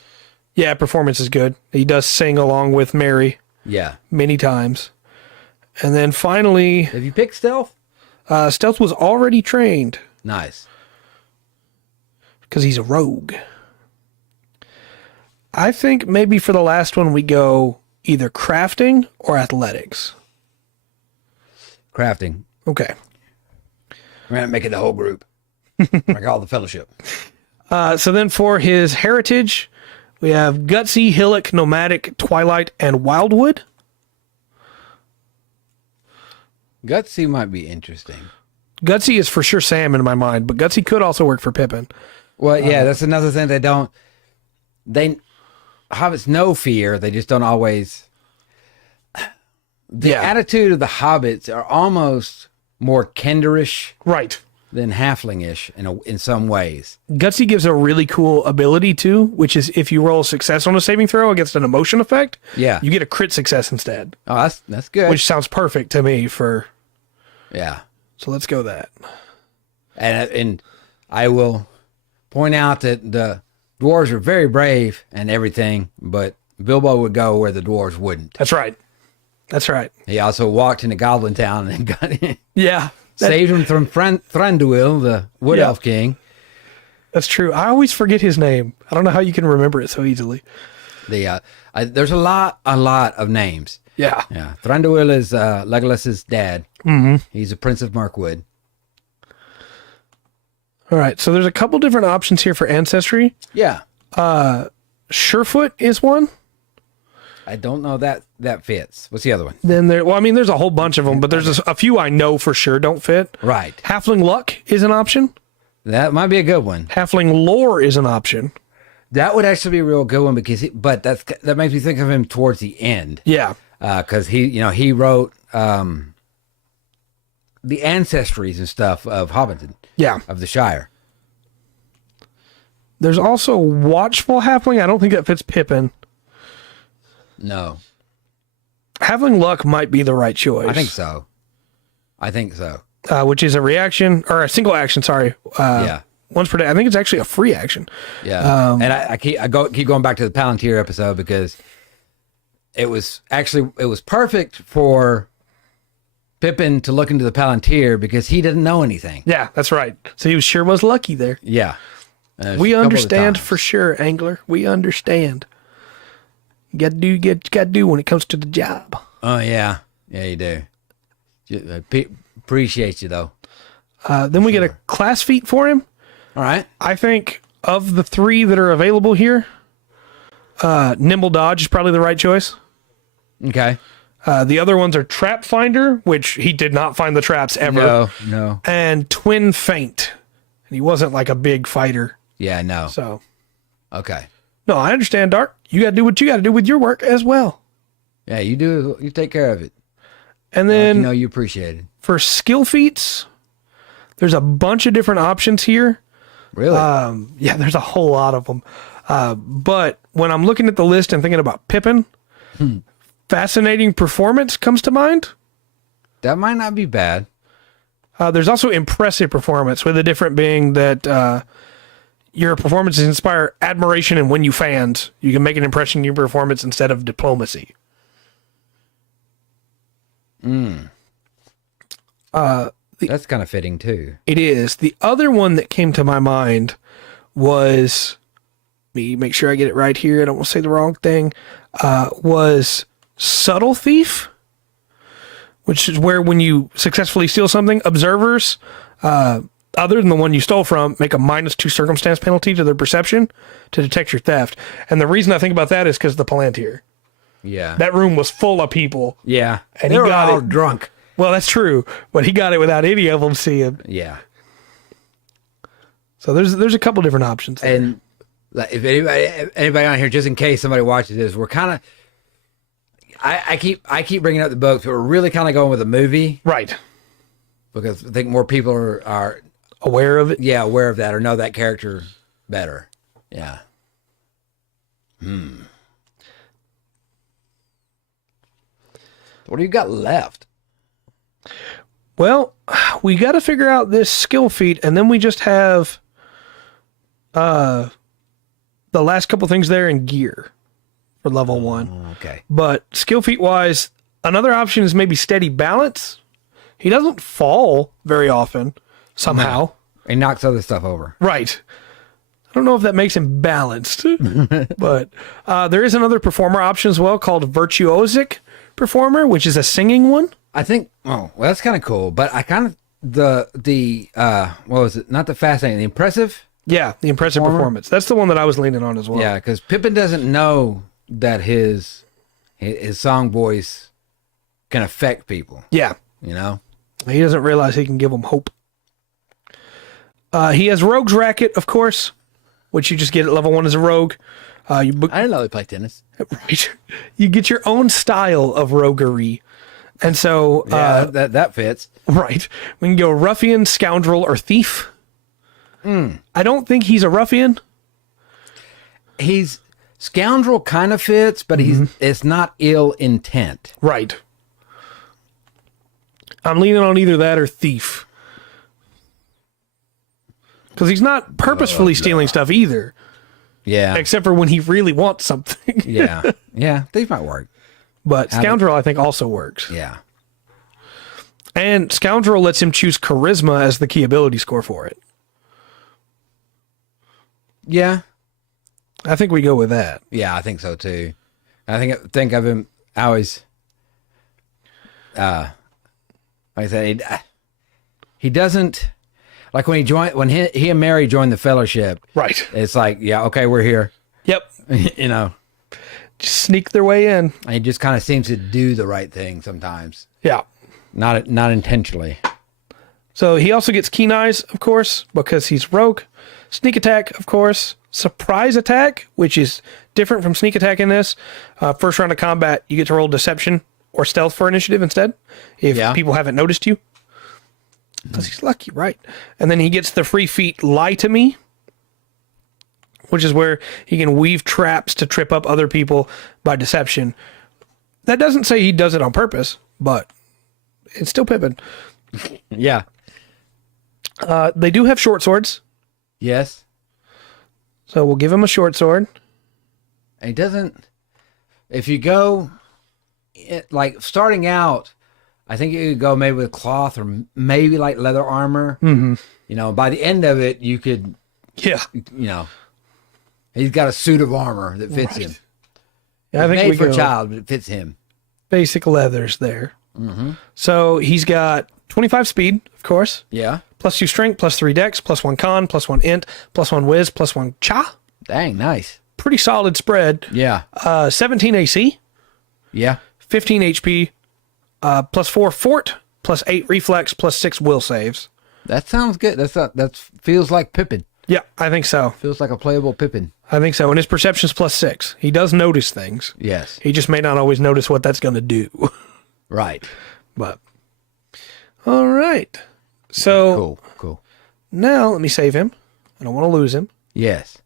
Yeah, performance is good. He does sing along with Mary Yeah. many times. And then finally, Have you picked stealth? stealth was already trained Nice. because he's a rogue. I think maybe for the last one we go either crafting or athletics. Crafting. Okay. We're going to make it the whole group. Like all the fellowship. So then for his heritage, we have Gutsy, Hillock, Nomadic, Twilight, and Wildwood. Gutsy might be interesting. Gutsy is for sure Sam in my mind, but Gutsy could also work for Pippin. Well, yeah, that's another thing hobbits know fear. They just don't always. The attitude of the hobbits are almost more kinderish Right. than halflingish in some ways. Gutsy gives a really cool ability too, which is if you roll a success on a saving throw against an emotion effect, Yeah. you get a crit success instead, Oh, that's good. which sounds perfect to me for. Yeah. So let's go that. And I will point out that the dwarves are very brave and everything, but Bilbo would go where the dwarves wouldn't. That's right. That's right. He also walked into Goblin Town and got Yeah. saved him from Thranduil, the Wood Yeah. Elf King. That's true. I always forget his name. I don't know how you can remember it so easily. There's a lot of names. Yeah. Yeah, Thranduil is Legolas's dad. Mm-hmm. He's a prince of Mirkwood. All right. So there's a couple different options here for ancestry. Yeah, Surefoot is one. I don't know that fits. What's the other one? Then there's a whole bunch of them, but there's a few I know for sure don't fit. Right, Halfling luck is an option. that might be a good one. Halfling lore is an option. That would actually be a real good one because, that makes me think of him towards the end. Yeah. Because he wrote the ancestries and stuff of Hobbiton, Yeah. of the Shire. There's also watchful halfling. I don't think that fits Pippin. No, Halfling luck might be the right choice. I think so. Which is a reaction or a single action. Sorry. Yeah. Once per day. I think it's actually a free action. Yeah, and I keep going back to the Palantir episode because it was perfect for Pippin to look into the Palantir because he didn't know anything. Yeah, that's right. So he was lucky there. Yeah, We understand for sure, Angler. We understand. You got to do what you got to do when it comes to the job. Oh yeah, you do. Appreciate you though. Then we get a class feat for him. All right. I think of the three that are available here, Nimble Dodge is probably the right choice. Okay. The other ones are Trap Finder, which he did not find the traps ever. No. And Twin Feint. And he wasn't like a big fighter. Yeah, no. So, Okay. no, I understand, Dark. You got to do what you got to do with your work as well. Yeah, you do. You take care of it. And then You appreciate it. for skill feats, there's a bunch of different options here. Really? Yeah, there's a whole lot of them. But when I'm looking at the list and thinking about Pippin, fascinating performance comes to mind. That might not be bad. There's also impressive performance, with the different being that your performances inspire admiration and win you fans. You can make an impression in your performance instead of diplomacy. That's kind of fitting too. It is. The other one that came to my mind was, me make sure I get it right here, I don't want to say the wrong thing, was Subtle Thief, which is where when you successfully steal something, observers, other than the one you stole from, make a -2 circumstance penalty to their perception to detect your theft. And the reason I think about that is because the Palantir. Yeah. That room was full of people. Yeah. And they he were got all it. drunk. Well, that's true, but he got it without any of them seeing. Yeah. So there's a couple different options there. And like, if anybody on here, just in case somebody watches this, we're kind of. I keep bringing up the books, but we're really kind of going with a movie Right. because I think more people are Aware of it. aware of that or know that character better. Yeah. What do you got left? Well, we got to figure out this skill feat, and then we just have the last couple things there in gear for level 1. Okay. But skill feat wise, another option is maybe steady balance. He doesn't fall very often somehow. He knocks other stuff over. Right. I don't know if that makes him balanced, but there is another performer option as well called Virtuosic Performer, which is a singing one. I think, well, that's kind of cool, but I kind of, what was it? Not the fascinating, the impressive? Yeah, the impressive performance. That's the one that I was leaning on as well. Yeah, because Pippin doesn't know that his song voice can affect people. Yeah. You know? He doesn't realize he can give them hope. He has Rogue's Racket, of course, which you just get at level 1 as a rogue. I didn't know they play tennis. Right. You get your own style of roguery. And so... that fits. Right. We can go ruffian, scoundrel, or thief. I don't think he's a ruffian. He's... Scoundrel kind of fits, but it's not ill intent. Right. I'm leaning on either that or thief. Because he's not purposefully stealing stuff either. Yeah. Except for when he really wants something. Yeah. Yeah. These might work. But Scoundrel, I think, also works. Yeah. And Scoundrel lets him choose Charisma as the key ability score for it. Yeah. I think we go with that. Yeah, I think so too. I think of him. I always, like I said, he doesn't like when he and Mary joined the Fellowship. Right. It's like, yeah, okay, we're here. Yep. You know, Just sneak their way in. and he just kind of seems to do the right thing sometimes, Yeah. not intentionally. So he also gets Keen Eyes, of course, because he's rogue. Sneak Attack, of course. Surprise Attack, which is different from Sneak Attack in this. First round of combat, you get to roll Deception or Stealth for initiative instead, if people haven't noticed you. Because he's lucky, right? And then he gets the free feat Lie to Me, which is where he can weave traps to trip up other people by deception. That doesn't say he does it on purpose, but it's still Pippin. Yeah. They do have short swords, Yes. so we'll give him a short sword. And he doesn't. If you go, like starting out, I think you could go maybe with cloth or maybe like leather armor. Mm-hmm. You know, by the end of it, you could. Yeah. You know, he's got a suit of armor that fits him. Yeah, I think Made we for go a child, but it fits him. basic leathers there. Mm-hmm. So he's got 25 speed, of course. Yeah. +2 strength, +3 dex, +1 con, +1 int, +1 whiz, +1 cha. Dang, nice. Pretty solid spread. Yeah. 17 AC, Yeah. 15 HP, +4 fort, +8 reflex, +6 will saves. That sounds good. That feels like Pippin. Yeah, I think so. Feels like a playable Pippin. I think so. And his perception's +6. He does notice things. Yes. He just may not always notice what that's going to do. Right. But, all right. So Cool. now let me save him. I don't want to lose him. Yes.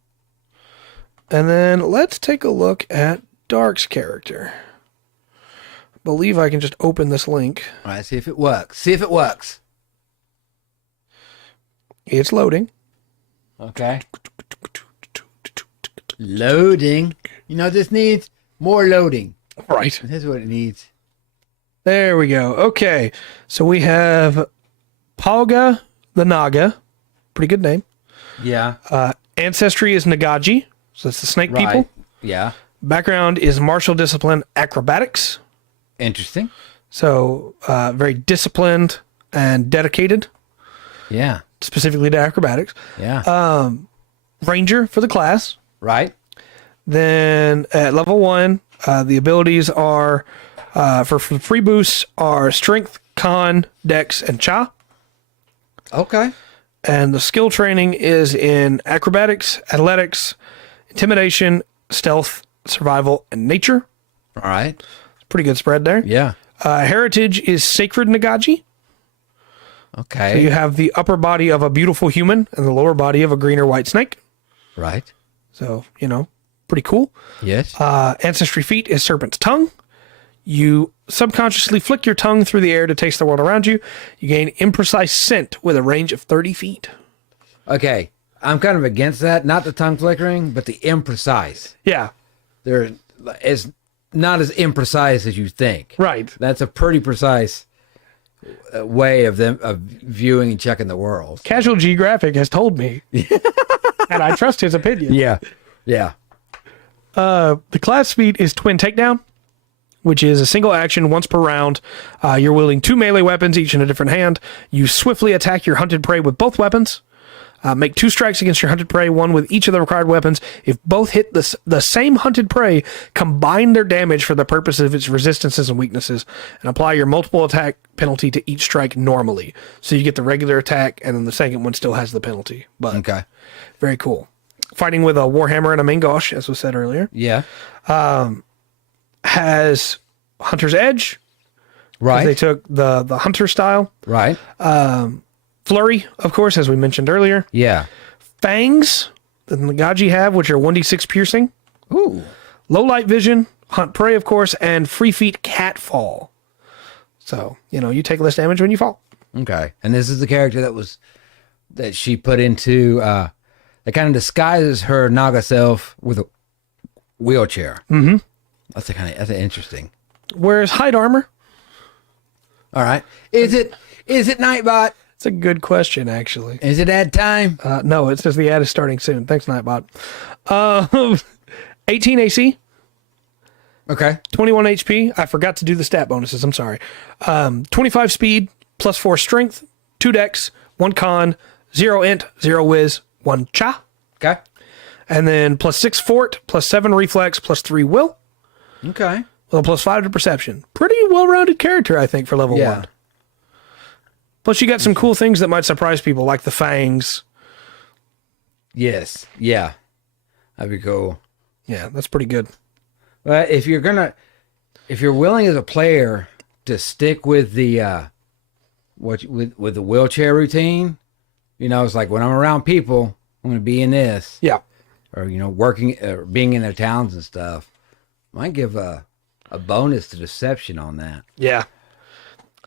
And then let's take a look at Dark's character. I believe I can just open this link. All right, see if it works. It's loading. Okay. Loading. You know, this needs more loading. Right. This is what it needs. There we go. Okay. So we have Palga the Naga. Pretty good name. Yeah. Ancestry is Nagaji. So that's the snake people. Yeah. Background is martial discipline acrobatics. Interesting. So very disciplined and dedicated, Yeah. specifically to acrobatics. Yeah. Ranger for the class. Right. Then at level 1, the abilities are for free boosts are strength, con, dex, and cha. Okay. And the skill training is in acrobatics, athletics, intimidation, stealth, survival, and nature. All right. Pretty good spread there. Yeah. Heritage is sacred Nagaji. Okay. So you have the upper body of a beautiful human and the lower body of a green or white snake. Right. So, pretty cool. Yes. Ancestry feat is serpent's tongue. You subconsciously flick your tongue through the air to taste the world around you. You gain imprecise scent with a range of 30 feet. Okay. I'm kind of against that. Not the tongue flickering, but the imprecise. Yeah. It's not as imprecise as you think. Right. That's a pretty precise way of viewing and checking the world. Casual Geographic has told me, and I trust his opinion. Yeah. Yeah. The class speed is Twin Takedown, which is a single action once per round. You're wielding 2 melee weapons, each in a different hand. You swiftly attack your hunted prey with both weapons. Make 2 strikes against your hunted prey, 1 with each of the required weapons. If both hit the same hunted prey, combine their damage for the purpose of its resistances and weaknesses, and apply your multiple attack penalty to each strike normally. So you get the regular attack, and then the second one still has the penalty. But Okay. very cool. Fighting with a Warhammer and a Mingosh, as was said earlier. Yeah. Has Hunter's Edge. Right. They took the Hunter style. Right. Flurry, of course, as we mentioned earlier. Yeah. Fangs, the Nagaji have, which are 1d6 piercing. Ooh. Low light vision, hunt prey, of course, and free feet catfall. So, you take less damage when you fall. Okay. And this is the character that she put into that kind of disguises her Naga self with a wheelchair. Mm-hmm. That's interesting. Whereas hide armor, All right. Is it Nightbot? it's a good question, actually. Is it ad time? No, it says the ad is starting soon. Thanks, Nightbot. 18 AC, Okay. 21 HP. I forgot to do the stat bonuses. I'm sorry. 25 speed, plus 4 strength, 2 dex, 1 con, 0 int, 0 whiz, 1 cha. Okay. And then plus 6 fort, plus 7 reflex, plus 3 will, Okay. with a plus 5 to perception. Pretty well-rounded character, I think, for level 1. Plus, you got some cool things that might surprise people, like the fangs. Yes. Yeah. That'd be cool. Yeah, that's pretty good. But if you're willing as a player to stick with the with the wheelchair routine, it's like when I'm around people, I'm going to be in this, Yeah. or working or being in their towns and stuff. Might give a bonus to deception on that. Yeah.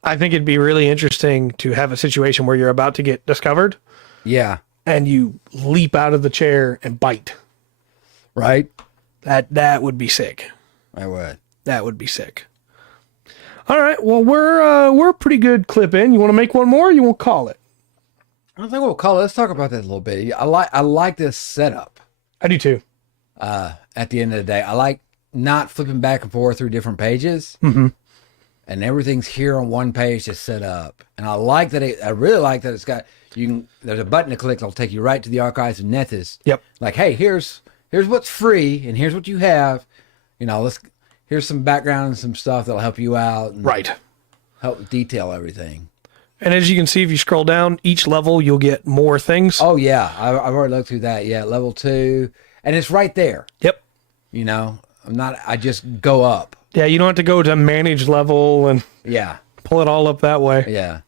I think it'd be really interesting to have a situation where you're about to get discovered Yeah. and you leap out of the chair and bite. Right. That would be sick. I would. That would be sick. All right. Well, we're a pretty good clip in. You want to make one more? Or you won't call it. I think we'll call it. Let's talk about that a little bit. I like this setup. I do too. At the end of the day, I like not flipping back and forth through different pages. Mm-hmm. And everything's here on one page just set up. And I like that. I really like that it's got there's a button to click that'll take you right to the archives of Nethys. Yep. Like, hey, here's what's free and here's what you have. Here's some background and some stuff that'll help you out and Right. help detail everything. And as you can see, if you scroll down each level, you'll get more things. Oh yeah, I've already looked through that. Yeah, level 2, and it's right there. Yep. I just go up. Yeah, you don't have to go to manage level and Yeah. pull it all up that way. Yeah.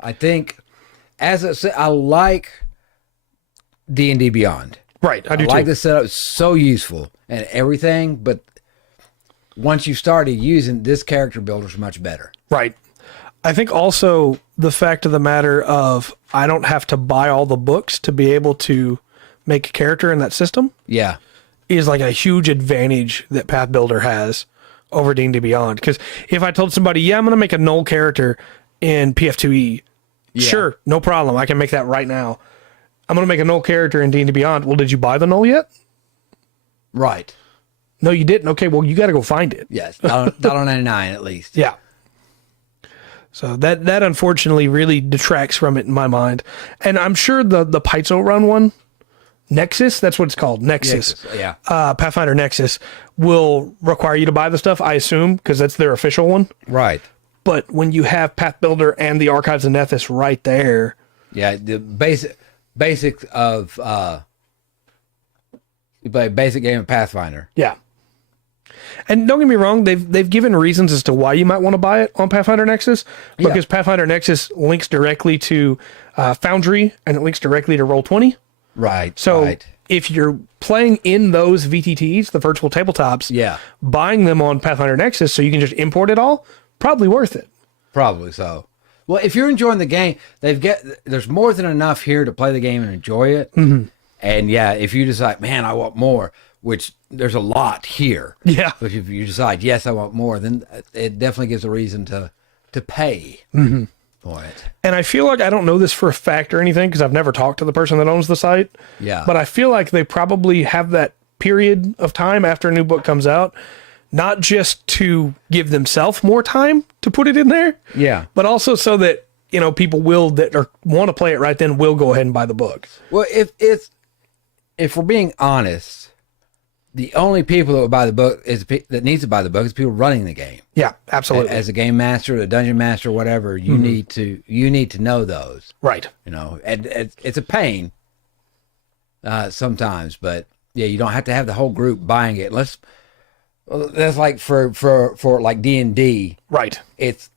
I think, as I said, I like D&D Beyond. Right, I do I like too. the setup. It's so useful and everything, but once you started using this character builder is much better. Right. I think also the fact of the matter of I don't have to buy all the books to be able to make a character in that system Yeah. is like a huge advantage that Path Builder has over D&D Beyond. Because if I told somebody, yeah, I'm going to make a null character in PF2E, sure, no problem. I can make that right now. I'm going to make a null character in D&D Beyond. Well, did you buy the null yet? Right. No, you didn't. Okay, well, you got to go find it. Yes. $1.99 at least. Yeah. So that unfortunately really detracts from it in my mind. And I'm sure the Paizo Run one, Nexus, that's what it's called, Nexus. Yeah. Pathfinder Nexus will require you to buy the stuff, I assume, because that's their official one. Right. But when you have Path Builder and the Archives of Nethys right there. Yeah. The basics of you play a basic game of Pathfinder. Yeah. And don't get me wrong, they've given reasons as to why you might want to buy it on Pathfinder Nexus, because Pathfinder Nexus links directly to Foundry and it links directly to Roll20. Right. So if you're playing in those VTTs, the virtual tabletops, buying them on Pathfinder Nexus so you can just import it all, probably worth it. Probably so. Well, if you're enjoying the game, there's more than enough here to play the game and enjoy it. Mm-hmm. And yeah, if you decide, man, I want more, which there's a lot here. Yeah. But if you decide, yes, I want more, then it definitely gives a reason to pay for it. And I feel like I don't know this for a fact or anything because I've never talked to the person that owns the site. Yeah. But I feel like they probably have that period of time after a new book comes out, not just to give themselves more time to put it in there. Yeah. But also so that, people want to play it right then will go ahead and buy the book. Well, if we're being honest, the only people that would buy the book that needs to buy the book is people running the game. Yeah, absolutely. As a game master, the dungeon master, whatever, you need to know those. Right. And it's a pain sometimes, but yeah, you don't have to have the whole group buying it. That's like for like D&D. Right. It's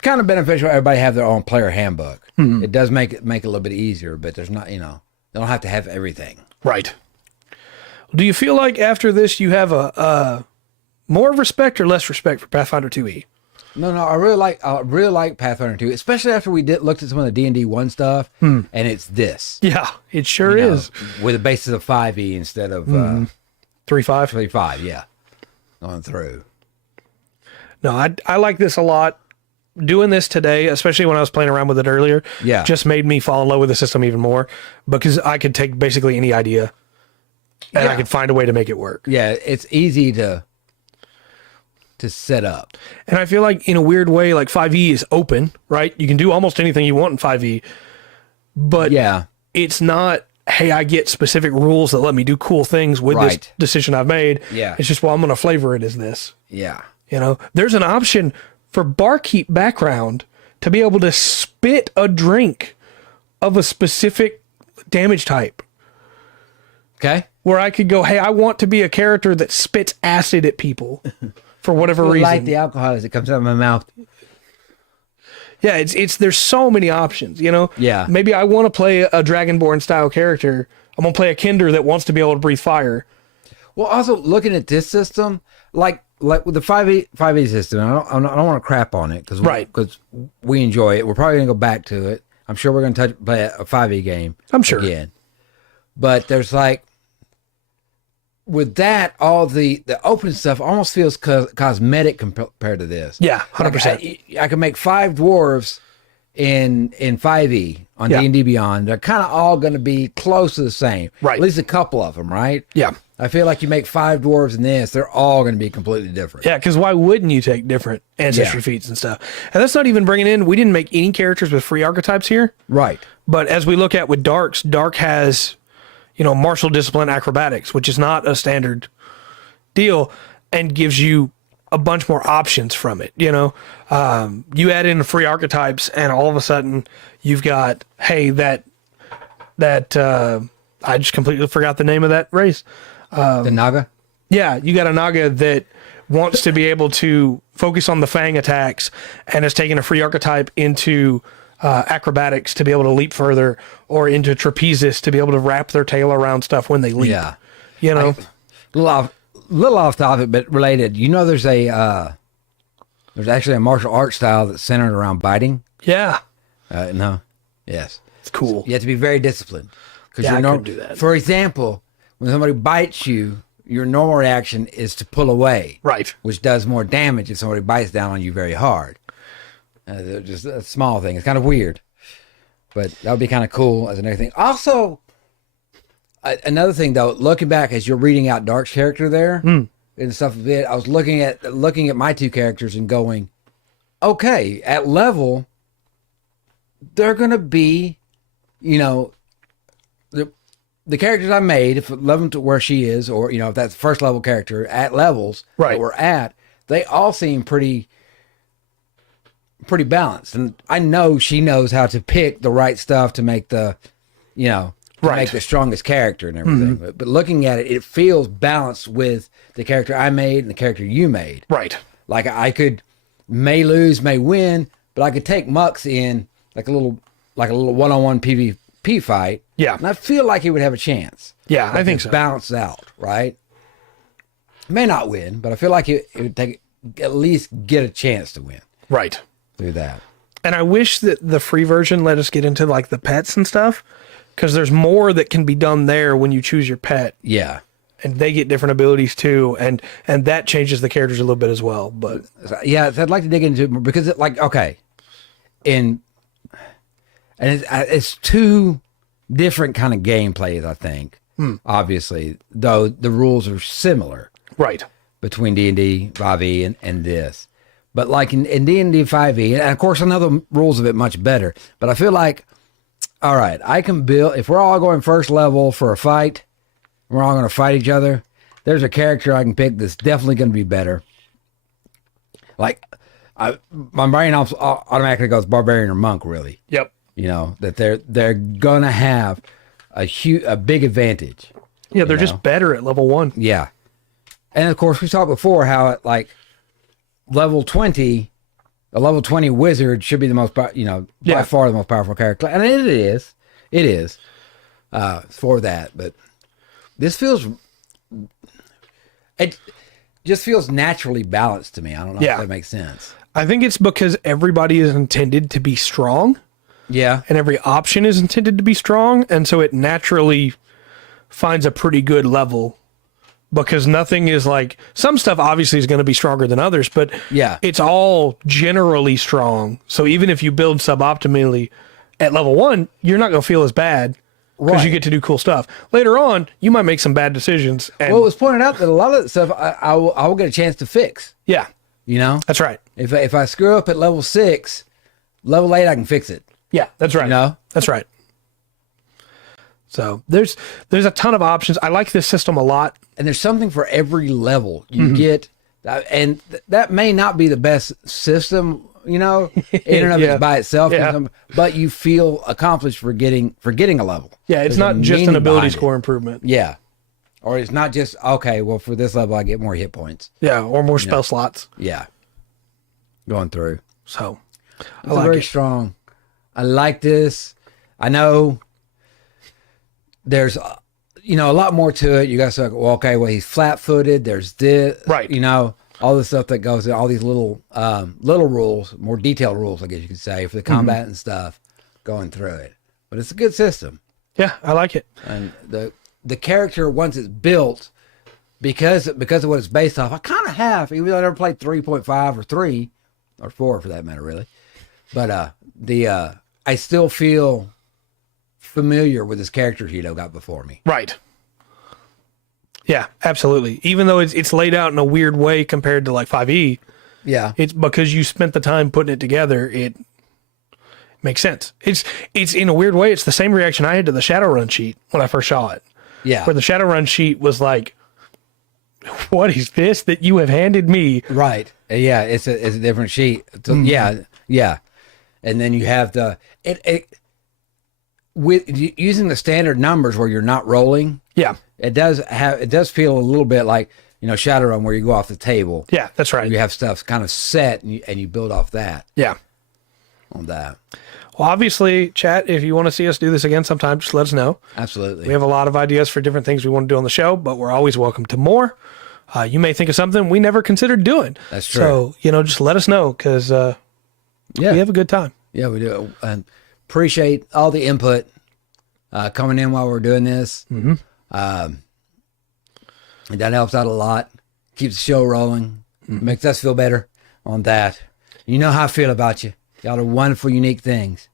kind of beneficial everybody have their own player handbook. It does make it a little bit easier, but there's not, they don't have to have everything. Right. Do you feel like after this you have a more respect or less respect for Pathfinder 2e? No, I really like Pathfinder 2, especially after we looked at some of the D&D 1 stuff, and it's this. Yeah, it sure is. With a basis of 5e instead of 3.5. 3.5, yeah. Going through. No, I like this a lot. Doing this today, especially when I was playing around with it earlier, just made me fall in love with the system even more because I could take basically any idea and I could find a way to make it work. Yeah, it's easy to set up. And I feel like in a weird way, like 5e is open, right? You can do almost anything you want in 5e, but it's not, hey, I get specific rules that let me do cool things with this decision I've made. Yeah. It's just, well, I'm going to flavor it as this. Yeah. There's an option for barkeep background to be able to spit a drink of a specific damage type. Okay. Where I could go, hey, I want to be a character that spits acid at people for whatever reason. Like the alcohol as it comes out of my mouth. Yeah, it's there's so many options, Yeah. Maybe I want to play a Dragonborn style character. I'm gonna play a Kinder that wants to be able to breathe fire. Well, also looking at this system, like with the 5e system, I don't want to crap on it because we enjoy it. We're probably gonna go back to it. I'm sure we're gonna play a 5e game. I'm sure again. But there's with that, all the open stuff almost feels cosmetic compared to this. Yeah, 100%. I can make 5 dwarves in 5e on D&D Beyond. They're kind of all going to be close to the same. Right. At least a couple of them, right? Yeah. I feel like you make 5 dwarves in this, they're all going to be completely different. Yeah, because why wouldn't you take different ancestry feats and stuff? And that's not even bringing in, we didn't make any characters with free archetypes here. Right. But as we look at with Darks, Dark has, martial discipline acrobatics, which is not a standard deal, and gives you a bunch more options from it. You add in free archetypes, and all of a sudden you've got, hey, that I just completely forgot the name of that race. The Naga? Yeah, you got a Naga that wants to be able to focus on the Fang attacks and has taken a free archetype into acrobatics to be able to leap further, or into trapezis to be able to wrap their tail around stuff when they leap. Yeah. Little off topic, but related. There's there's actually a martial arts style that's centered around biting. Yeah. No. Yes. It's cool. You have to be very disciplined. Yeah, I could do that. For example, when somebody bites you, your normal reaction is to pull away. Right. Which does more damage if somebody bites down on you very hard. Just a small thing. It's kind of weird. But that would be kind of cool as another thing. Also, another thing though, looking back as you're reading out Dark's character there and stuff a bit, I was looking at my 2 characters and going, okay, at level, they're gonna be, the characters I made, if level to where she is, or if that's the first level character at levels that we're at, they all seem pretty balanced, and I know she knows how to pick the right stuff to make the, make the strongest character and everything. But looking at it, it feels balanced with the character I made and the character you made. Right. Like I may lose, may win, but I could take Mux in like a little one-on-one PvP fight. Yeah. And I feel like he would have a chance. Yeah, I think so. Balanced out, right? May not win, but I feel like it would at least get a chance to win. Right. Through that. And I wish that the free version let us get into like the pets and stuff, because there's more that can be done there when you choose your pet, Yeah. and they get different abilities too, and that changes the characters a little bit as well. But Yeah, I'd like to dig into it more because it like okay, and it's two different kind of gameplays. I think obviously, though the rules are similar right, between D&D 5e and this, but like in D&D 5e, and of course I know the rules of it much better. But I feel like, all right, I can build if we're all going first level for a fight. We're all going to fight each other. There's a character I can pick that's definitely going to be better. Like, my brain automatically goes barbarian or monk. Really, yep, you know that they're going to have a big advantage. yeah, they're just better at level 1. Yeah, and of course we talked before how it like level 20, a level 20 wizard should be the most by far the most powerful character, and it is for that, but. This it just feels naturally balanced to me. I don't know if that makes sense. I think it's because everybody is intended to be strong. Yeah. And every option is intended to be strong. And so it naturally finds a pretty good level, because nothing is like, some stuff obviously is going to be stronger than others, but it's all generally strong. So even if you build suboptimally at level 1, you're not going to feel as bad. Because you get to do cool stuff. Later on, you might make some bad decisions. And, well, it was pointed out that a lot of that stuff I will get a chance to fix. Yeah. You know? That's right. If I screw up at level 6, level 8, I can fix it. Yeah, that's right. You know? That's right. So there's a ton of options. I like this system a lot. And there's something for every level you get. And that may not be the best system, you know, in and of it by itself. But you feel accomplished for getting a level. Yeah, it's not just an ability score improvement. Yeah. Or it's not just, okay, well, for this level, I get more hit points. Yeah, or more spell slots. Yeah. Going through. So, it's very strong. I like this. I know there's, a lot more to it. You guys are like, well, okay, well, he's flat-footed. There's this. Right. All the stuff that goes in, all these little rules, more detailed rules, I guess you could say, for the combat and stuff going through it. But it's a good system. Yeah, I like it. And the character, once it's built, because of what it's based off, I kind of have, even though I never played 3.5 or 3, or 4 for that matter, really. But I still feel familiar with this character Hito got before me. Right. Yeah, absolutely. Even though it's laid out in a weird way compared to like 5e. Yeah. It's because you spent the time putting it together, it makes sense. It's in a weird way, it's the same reaction I had to the Shadowrun sheet when I first saw it. Yeah. Where the Shadowrun sheet was like, what is this that you have handed me? Right. Yeah, it's a different sheet. So, yeah. And then you have with using the standard numbers where you're not rolling. Yeah. It does feel a little bit like, Shadowrun, where you go off the table. Yeah, that's right. You have stuff kind of set and you build off that. Yeah. On that. Well, obviously, chat, if you want to see us do this again sometime, just let us know. Absolutely. We have a lot of ideas for different things we want to do on the show, but we're always welcome to more. You may think of something we never considered doing. That's true. So, just let us know, because we have a good time. Yeah, we do. And appreciate all the input coming in while we're doing this. Mm-hmm. That helps out a lot. Keeps the show rolling. Mm-hmm. Makes us feel better on that. You know how I feel about you. Y'all are wonderful, unique things.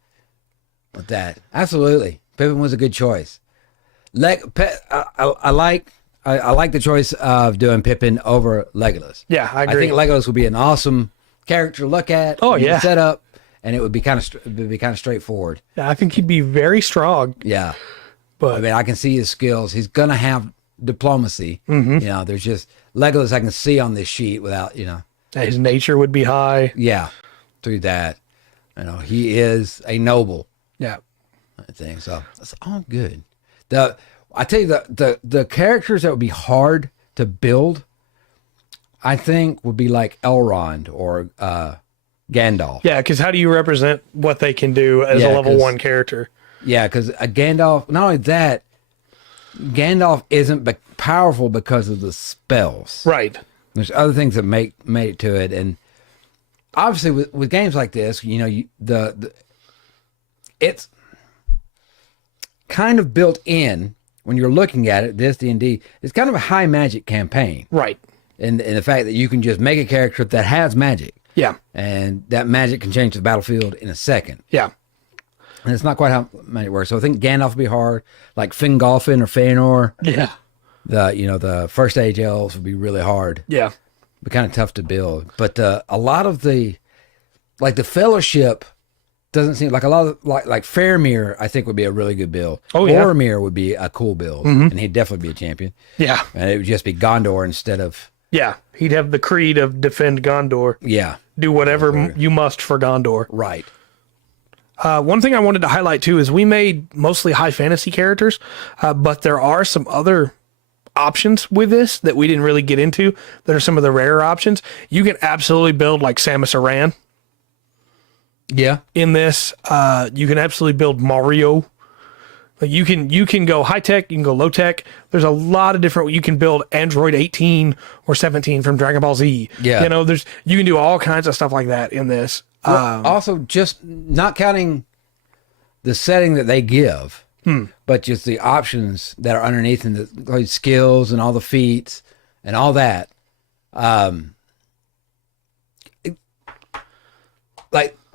With that, absolutely, Pippin was a good choice. I like the choice of doing Pippin over Legolas. Yeah, I agree. I think Legolas would be an awesome character to look at. Oh yeah, set up, and it would be kind of straightforward. Yeah, I think he'd be very strong. Yeah, but I mean, I can see his skills. He's gonna have diplomacy. Mm-hmm. There's just Legolas I can see on this sheet without his nature would be high. Yeah, through that, he is a noble. Yeah, I think so. That's all good. I tell you the characters that would be hard to build, I think, would be like Elrond or Gandalf. Yeah, because how do you represent what they can do as a level 1 character? Yeah, because Gandalf. Not only that, Gandalf isn't powerful because of the spells. Right. There's other things that make it to it, and obviously with games like this, you know, it's kind of built in when you're looking at it. This D&D is kind of a high magic campaign, Right. and the fact that you can just make a character that has magic, Yeah. and that magic can change the battlefield in a second. Yeah. And it's not quite how magic works. So I think Gandalf would be hard, like Fingolfin or Feanor. Yeah. The first age elves would be really hard. Yeah. Be kind of tough to build. But a lot of the Fellowship doesn't seem like a lot of like Faramir. I think would be a really good build. Oh, yeah. Boromir would be a cool build, and he'd definitely be a champion. Yeah. And it would just be Gondor instead of Yeah. He'd have the creed of defend Gondor. yeah, Do whatever you must for Gondor. right. One thing I wanted to highlight too is we made mostly high fantasy characters, but there are some other options with this that we didn't really get into that are some of the rarer options. You can absolutely build like Samus Aran Yeah, in this. You can absolutely build Mario. Like you can go high tech, you can go low tech. There's a lot of different. You can build Android 18 or 17 from Dragon Ball Z. Yeah. You know, you can do all kinds of stuff like that in this. well, also, just not counting the setting that they give, but just the options that are underneath and the like, skills and all the feats and all that.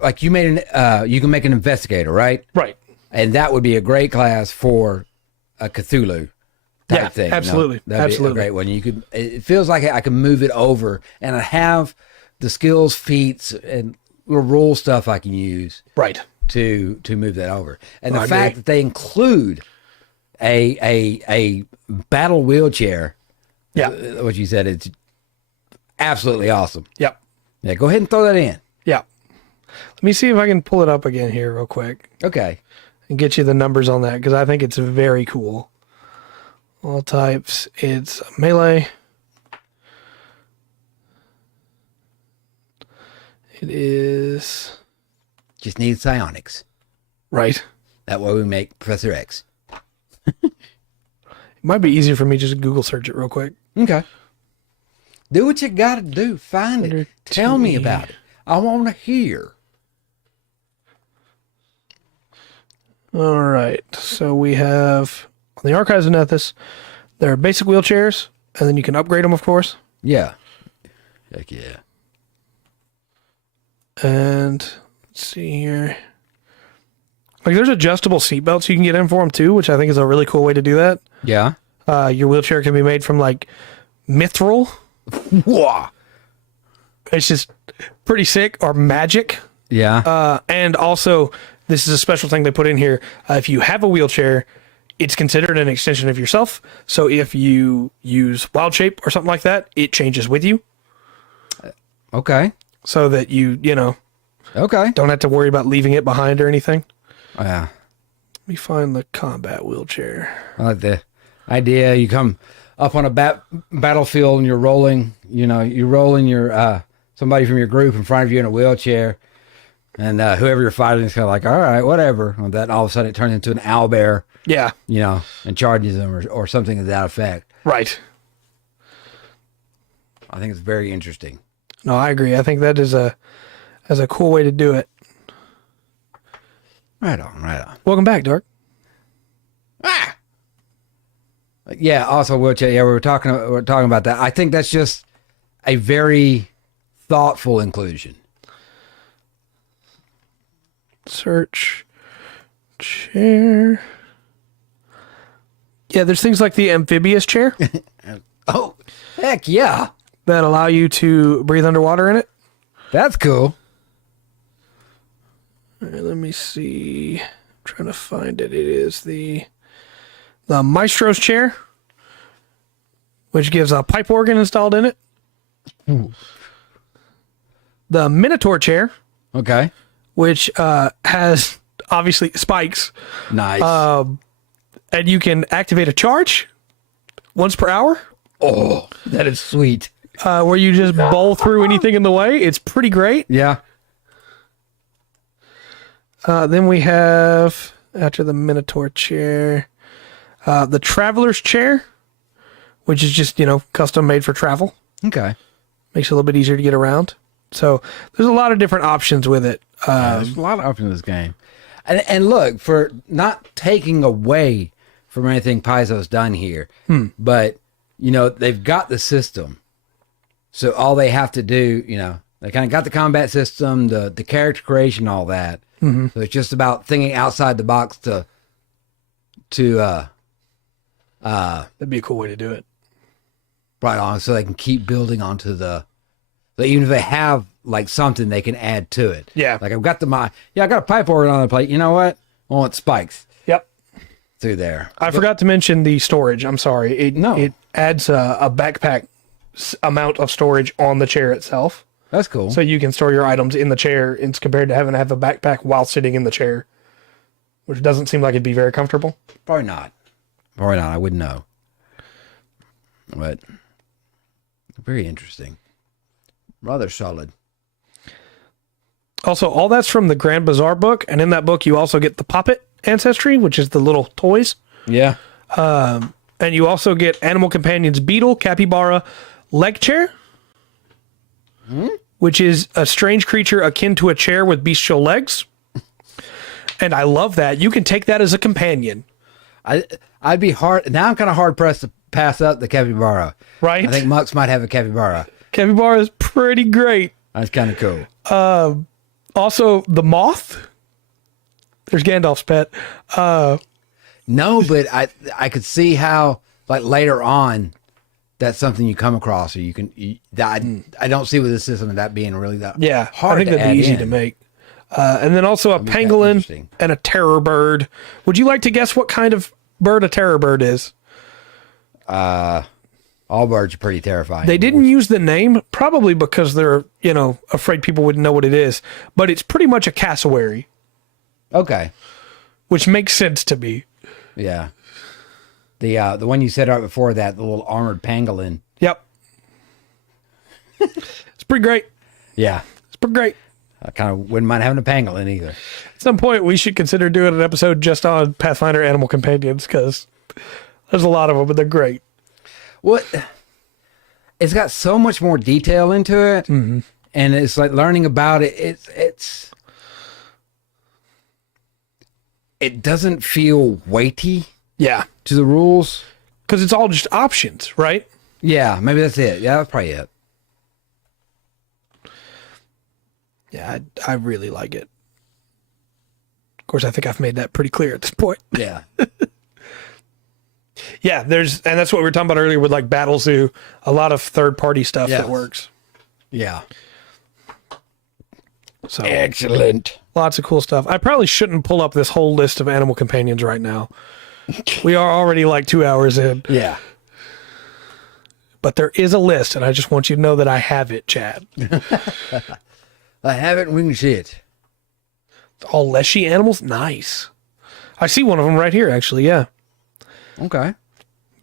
Like you made you can make an investigator, right? Right. And that would be a great class for a Cthulhu type Yeah, thing. you know? absolutely. That'd Absolutely. be a great one. You could. It feels like I can move it over, and I have the skills, feats, and little rule stuff I can use Right. to move that over. And I the fact agree. that they include a battle wheelchair, Yeah. what you said, it's absolutely awesome. Yep. Yeah, go ahead and throw that in. Yeah. Let me see if I can pull it up again here real quick Okay. and get you the numbers on that because I think it's very cool. All types. It's melee. It is Just need psionics. right. That way we make Professor X. It might be easier for me just to Google search it real quick. Okay. Do what you got to do. Find it. Tell me about it. I want to hear. All right. So we have on the Archives of Nethys, there are basic wheelchairs, and then you can upgrade them, of course. Yeah. Heck yeah. And let's see here. Like there's adjustable seatbelts you can get in for them too, which I think is a really cool way to do that. Yeah. Your wheelchair can be made from like mithril. Whoa. It's just pretty sick, or magic. Yeah. And also, this is a special thing they put in here. If you have a wheelchair, it's considered an extension of yourself. So if you use Wild Shape or something like that, it changes with you. Okay. So that you Okay. don't have to worry about leaving it behind or anything. Yeah. Let me find the combat wheelchair. I like the idea. You come up on a battlefield and you're rolling, you're rolling your somebody from your group in front of you in a wheelchair, and whoever you're fighting is kind of like, all right, whatever. And then all of a sudden it turns into an owlbear, Yeah, and charges them or something to that effect. right. I think it's very interesting. No, I agree. I think that is a cool way to do it. Right on, right on. Welcome back, Dark. Ah! Yeah, also wheelchair. Yeah, we're talking about that. I think that's just a very thoughtful inclusion. Search chair. Yeah, there's things like the amphibious chair Oh, heck yeah. that allow you to breathe underwater in it. That's cool. All right, let me see. I'm trying to find it. It is the Maestro's chair, which gives a pipe organ installed in it. Ooh. The Minotaur chair, Okay. which has obviously spikes, Nice. and you can activate a charge once per hour, oh, that is sweet. where you just bowl through anything in the way. It's pretty great. Yeah. Then we have, after the Minotaur chair, the Traveler's chair, which is just, custom made for travel. Okay. Makes it a little bit easier to get around. So there's a lot of different options with it. There's a lot of options in this game. And look, for not taking away from anything Paizo's done here, but, you know, they've got the system. So all they have to do, you know, they kind of got the combat system, the character creation, all that. So it's just about thinking outside the box to That'd be a cool way to do it. right on, so they can keep building onto the, so even if they have like something, they can add to it. Yeah. Like I got a pipe organ on the plate. You know what? I want spikes Yep. through there. I forgot to mention the storage. I'm sorry. It adds a backpack amount of storage on the chair itself. That's cool. So you can store your items in the chair. It's compared to having to have a backpack while sitting in the chair, which doesn't seem like it'd be very comfortable. Probably not. Probably not. I wouldn't know. But very interesting. Rather solid. Also, all that's from the Grand Bazaar book. And in that book, you also get the Poppet Ancestry, which is the little toys. Yeah. And you also get Animal Companions Beetle, Capybara, Leg Chair, which is a strange creature akin to a chair with bestial legs. And I love that. You can take that as a companion. I'd be hard. Now I'm kind of hard pressed to pass up the capybara. Right? I think Mux might have a capybara. Capybara is pretty great. That's kind of cool. Also, the moth. There's Gandalf's pet. No, but I could see how, like, later on, that's something you come across, or you can. I don't see with the system of that being really that hard. I think to that'd add be easy in. to make. And then also a pangolin interesting. and a terror bird. Would you like to guess what kind of bird a terror bird is? All birds are pretty terrifying. They didn't use the name, probably because they're, afraid people wouldn't know what it is. But it's pretty much a cassowary, Okay. which makes sense to me. Yeah. The one you said right before that, the little armored pangolin. Yep. It's pretty great. Yeah. It's pretty great. I kind of wouldn't mind having a pangolin either. At some point, we should consider doing an episode just on Pathfinder Animal Companions, because there's a lot of them, but they're great. What? It's got so much more detail into it, and it's like learning about it. It doesn't feel weighty Yeah. to the rules. Because it's all just options, right? Yeah, maybe that's it. Yeah, that's probably it. Yeah, I really like it. Of course, I think I've made that pretty clear at this point. Yeah. Yeah, and that's what we were talking about earlier with like Battle Zoo, a lot of third-party stuff Yes. that works. Yeah. So Excellent. lots of cool stuff. I probably shouldn't pull up this whole list of animal companions right now. We are already like 2 hours in, Yeah. but there is a list, and I just want you to know that I have it, Chad. I haven't winged shit. All leshy animals? Nice. I see one of them right here, actually, yeah. Okay.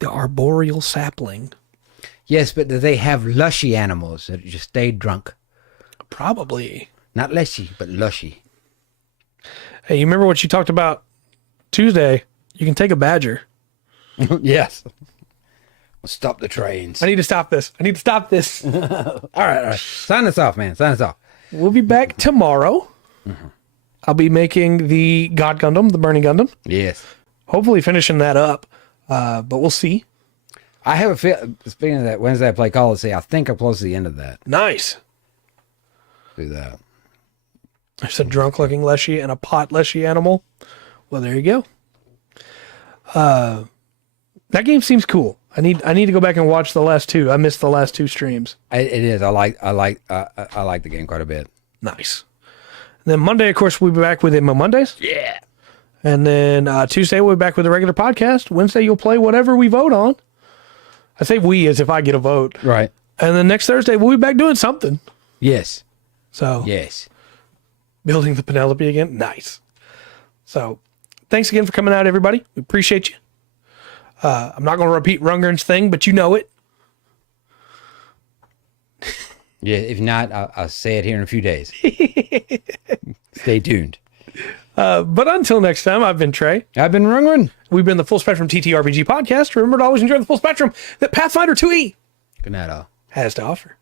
The arboreal sapling. Yes, but do they have lushy animals that just stay drunk? Probably. Not leshy, but lushy. Hey, you remember what you talked about Tuesday? You can take a badger. Yes. We'll stop the trains. I need to stop this. All right. Sign us off, man. Sign us off. We'll be back tomorrow. I'll be making the God Gundam, the Burning Gundam. Yes. Hopefully finishing that up. But we'll see. I have a feel. Speaking of that, Wednesday I play Call of Sea. I think I'm close to the end of that. Nice. Do that. There's a drunk-looking leshy and a pot leshy animal. Well, there you go. That game seems cool. I need to go back and watch the last two. I missed the last two streams. It is. I like the game quite a bit. Nice. And then Monday, of course, we'll be back with Immo Mondays. Yeah. And then Tuesday, we'll be back with a regular podcast. Wednesday, you'll play whatever we vote on. I say we as if I get a vote. Right. And then next Thursday, we'll be back doing something. Yes. So, Yes. building the Penelope again. Nice. So, thanks again for coming out, everybody. We appreciate you. I'm not going to repeat Rungern's thing, but you know it. Yeah. If not, I'll say it here in a few days. Stay tuned. But until next time, I've been Trey. I've been Rungren. We've been the Full Spectrum TTRPG podcast. Remember to always enjoy the full spectrum that Pathfinder 2E Good night, all. has to offer.